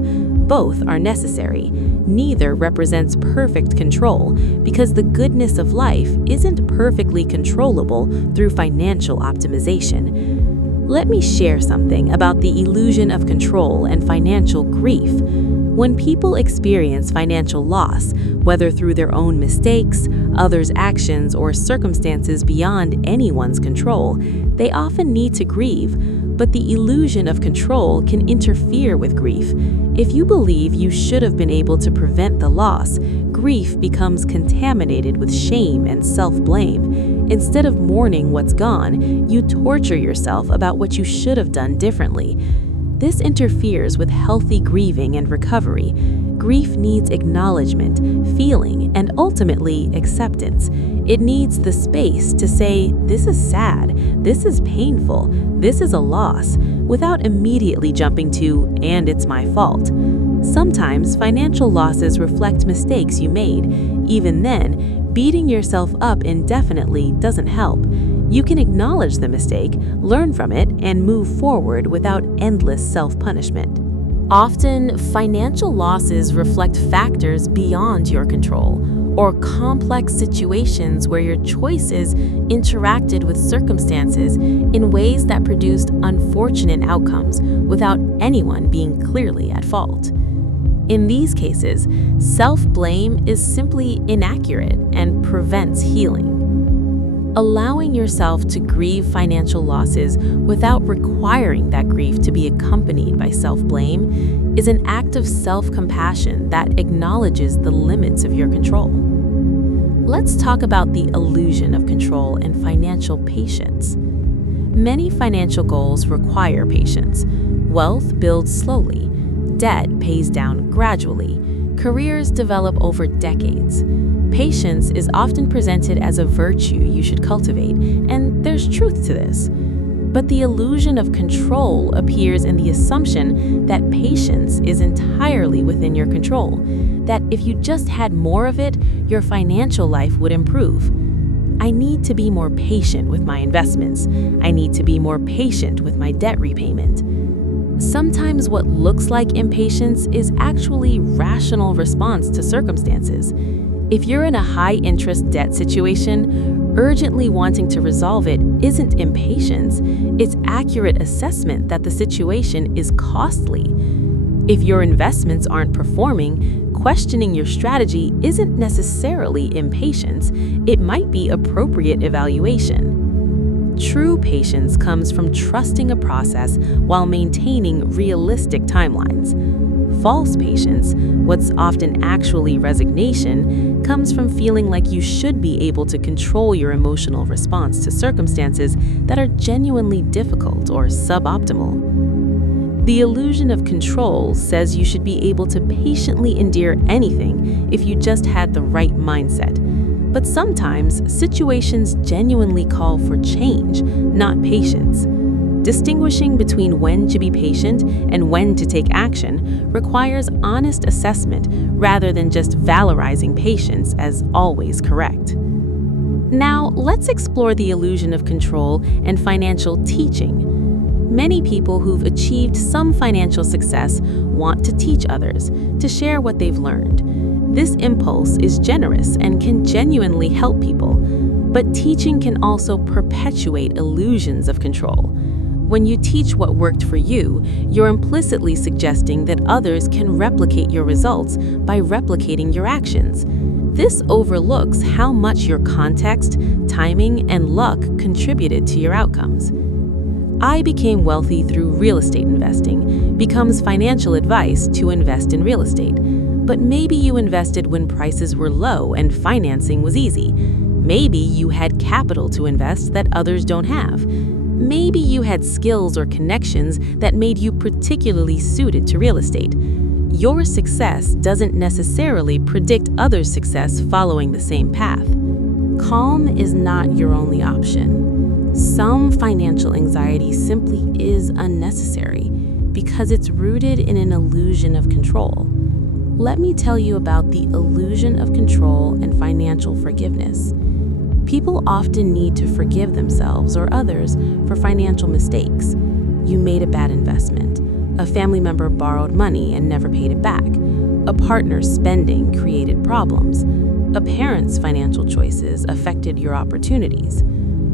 Both are necessary. Neither represents perfect control because the goodness of life isn't perfectly controllable through financial optimization. Let me share something about the illusion of control and financial grief. When people experience financial loss, whether through their own mistakes, others' actions, or circumstances beyond anyone's control, they often need to grieve. But the illusion of control can interfere with grief. If you believe you should have been able to prevent the loss, grief becomes contaminated with shame and self-blame. Instead of mourning what's gone, you torture yourself about what you should have done differently. This interferes with healthy grieving and recovery. Grief needs acknowledgement, feeling, and ultimately acceptance. It needs the space to say, this is sad, this is painful, this is a loss, without immediately jumping to, and it's my fault. Sometimes financial losses reflect mistakes you made. Even then, beating yourself up indefinitely doesn't help. You can acknowledge the mistake, learn from it, and move forward without endless self-punishment. Often, financial losses reflect factors beyond your control, or complex situations where your choices interacted with circumstances in ways that produced unfortunate outcomes without anyone being clearly at fault. In these cases, self-blame is simply inaccurate and prevents healing. Allowing yourself to grieve financial losses without requiring that grief to be accompanied by self-blame is an act of self-compassion that acknowledges the limits of your control. Let's talk about the illusion of control and financial patience. Many financial goals require patience. Wealth builds slowly. Debt pays down gradually. Careers develop over decades. Patience is often presented as a virtue you should cultivate, and there's truth to this. But the illusion of control appears in the assumption that patience is entirely within your control, that if you just had more of it, your financial life would improve. I need to be more patient with my investments. I need to be more patient with my debt repayment. Sometimes what looks like impatience is actually rational response to circumstances. If you're in a high-interest debt situation, urgently wanting to resolve it isn't impatience, it's accurate assessment that the situation is costly. If your investments aren't performing, questioning your strategy isn't necessarily impatience, it might be appropriate evaluation. True patience comes from trusting a process while maintaining realistic timelines. False patience, what's often actually resignation, comes from feeling like you should be able to control your emotional response to circumstances that are genuinely difficult or suboptimal. The illusion of control says you should be able to patiently endure anything if you just had the right mindset. But sometimes, situations genuinely call for change, not patience. Distinguishing between when to be patient and when to take action requires honest assessment rather than just valorizing patience as always correct. Now, let's explore the illusion of control and financial teaching. Many people who've achieved some financial success want to teach others, to share what they've learned. This impulse is generous and can genuinely help people, but teaching can also perpetuate illusions of control. When you teach what worked for you, you're implicitly suggesting that others can replicate your results by replicating your actions. This overlooks how much your context, timing, and luck contributed to your outcomes. "I became wealthy through real estate investing" becomes financial advice to invest in real estate. But maybe you invested when prices were low and financing was easy. Maybe you had capital to invest that others don't have. Maybe you had skills or connections that made you particularly suited to real estate. Your success doesn't necessarily predict others' success following the same path. Calm is not your only option. Some financial anxiety simply is unnecessary because it's rooted in an illusion of control. Let me tell you about the illusion of control and financial forgiveness. People often need to forgive themselves or others for financial mistakes. You made a bad investment. A family member borrowed money and never paid it back. A partner's spending created problems. A parent's financial choices affected your opportunities.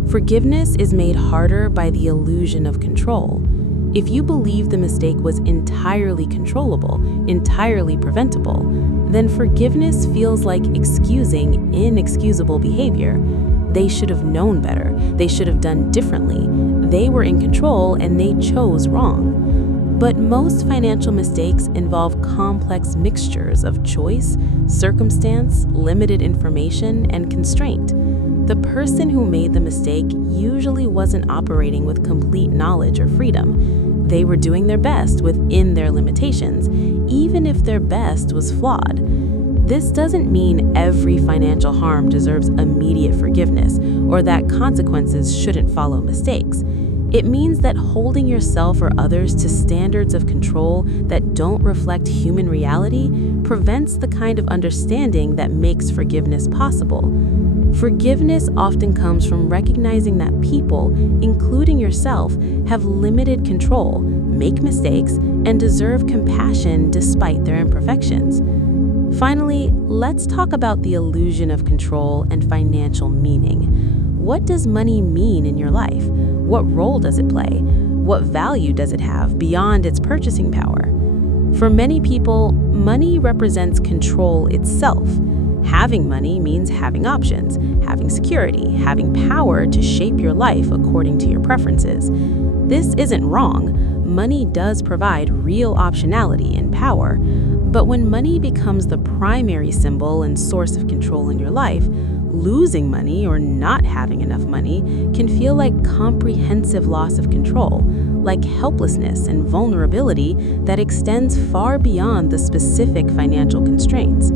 Forgiveness is made harder by the illusion of control. If you believe the mistake was entirely controllable, entirely preventable, then forgiveness feels like excusing inexcusable behavior. They should have known better. They should have done differently. They were in control and they chose wrong. But most financial mistakes involve complex mixtures of choice, circumstance, limited information, and constraint. The person who made the mistake usually wasn't operating with complete knowledge or freedom. They were doing their best within their limitations, even if their best was flawed. This doesn't mean every financial harm deserves immediate forgiveness or that consequences shouldn't follow mistakes. It means that holding yourself or others to standards of control that don't reflect human reality prevents the kind of understanding that makes forgiveness possible. Forgiveness often comes from recognizing that people, including yourself, have limited control, make mistakes, and deserve compassion despite their imperfections. Finally, let's talk about the illusion of control and financial meaning. What does money mean in your life? What role does it play? What value does it have beyond its purchasing power? For many people, money represents control itself. Having money means having options, having security, having power to shape your life according to your preferences. This isn't wrong. Money does provide real optionality and power. But when money becomes the primary symbol and source of control in your life, losing money or not having enough money can feel like comprehensive loss of control, like helplessness and vulnerability that extends far beyond the specific financial constraints.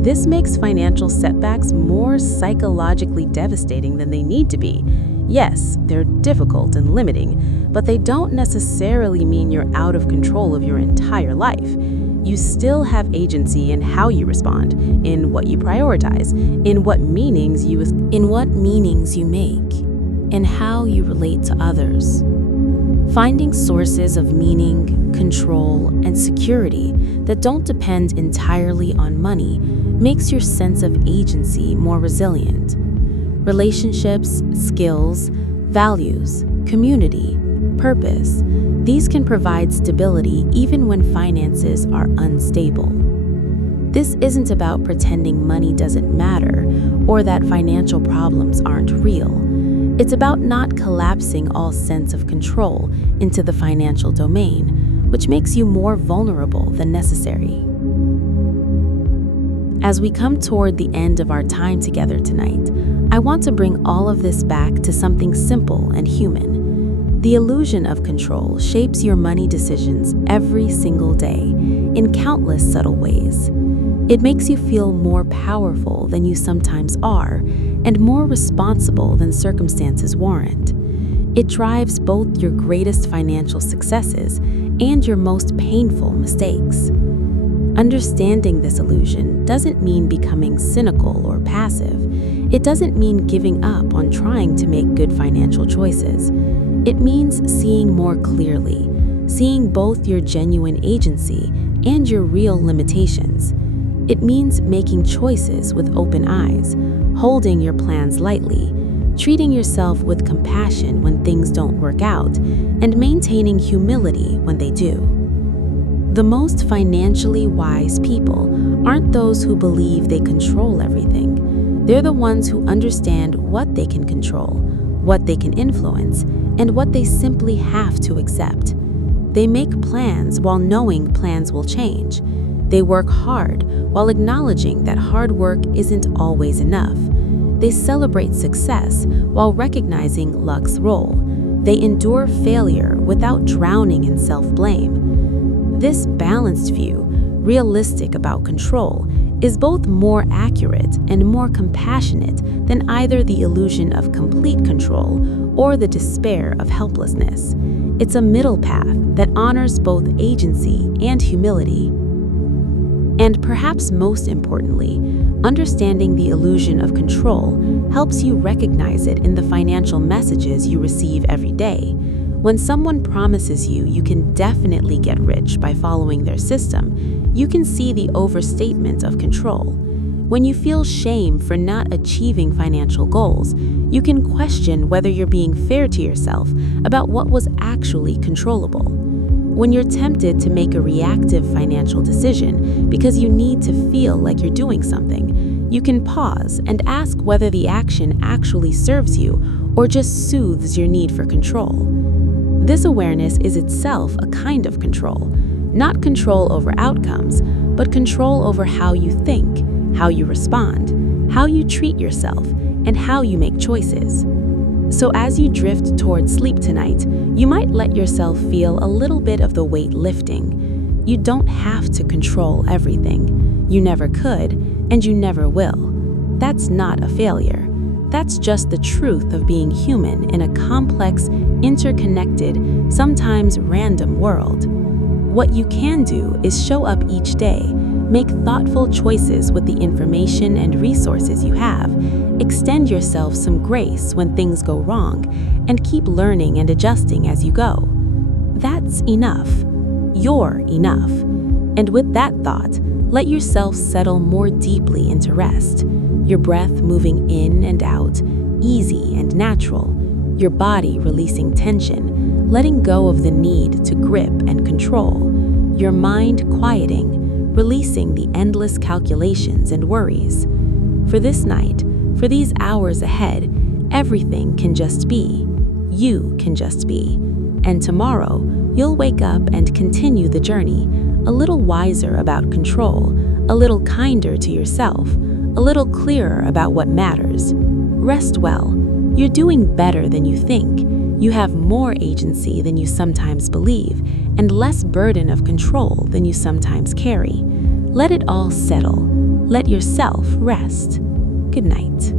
This makes financial setbacks more psychologically devastating than they need to be. Yes, they're difficult and limiting, but they don't necessarily mean you're out of control of your entire life. You still have agency in how you respond, in what you prioritize, in what meanings you make, and how you relate to others. Finding sources of meaning, control, and security that don't depend entirely on money makes your sense of agency more resilient. Relationships, skills, values, community, purpose, these can provide stability even when finances are unstable. This isn't about pretending money doesn't matter or that financial problems aren't real. It's about not collapsing all sense of control into the financial domain, which makes you more vulnerable than necessary. As we come toward the end of our time together tonight, I want to bring all of this back to something simple and human. The illusion of control shapes your money decisions every single day in countless subtle ways. It makes you feel more powerful than you sometimes are and more responsible than circumstances warrant. It drives both your greatest financial successes and your most painful mistakes. Understanding this illusion doesn't mean becoming cynical or passive. It doesn't mean giving up on trying to make good financial choices. It means seeing more clearly, seeing both your genuine agency and your real limitations. It means making choices with open eyes, holding your plans lightly, treating yourself with compassion when things don't work out, and maintaining humility when they do. The most financially wise people aren't those who believe they control everything. They're the ones who understand what they can control, what they can influence, and what they simply have to accept. They make plans while knowing plans will change. They work hard while acknowledging that hard work isn't always enough. They celebrate success while recognizing luck's role. They endure failure without drowning in self-blame. This balanced view, realistic about control, is both more accurate and more compassionate than either the illusion of complete control or the despair of helplessness. It's a middle path that honors both agency and humility. And perhaps most importantly, understanding the illusion of control helps you recognize it in the financial messages you receive every day. When someone promises you can definitely get rich by following their system, you can see the overstatement of control. When you feel shame for not achieving financial goals, you can question whether you're being fair to yourself about what was actually controllable. When you're tempted to make a reactive financial decision because you need to feel like you're doing something, you can pause and ask whether the action actually serves you or just soothes your need for control. This awareness is itself a kind of control, not control over outcomes, but control over how you think, how you respond, how you treat yourself, and how you make choices. So as you drift toward sleep tonight, you might let yourself feel a little bit of the weight lifting. You don't have to control everything. You never could, and you never will. That's not a failure. That's just the truth of being human in a complex, interconnected, sometimes random world. What you can do is show up each day, make thoughtful choices with the information and resources you have, extend yourself some grace when things go wrong, and keep learning and adjusting as you go. That's enough. You're enough. And with that thought, let yourself settle more deeply into rest. Your breath moving in and out, easy and natural. Your body releasing tension, letting go of the need to grip and control. Your mind quieting, releasing the endless calculations and worries. For this night, for these hours ahead, everything can just be. You can just be. And tomorrow, you'll wake up and continue the journey, a little wiser about control, a little kinder to yourself, a little clearer about what matters. Rest well. You're doing better than you think. You have more agency than you sometimes believe, and less burden of control than you sometimes carry. Let it all settle. Let yourself rest. Good night.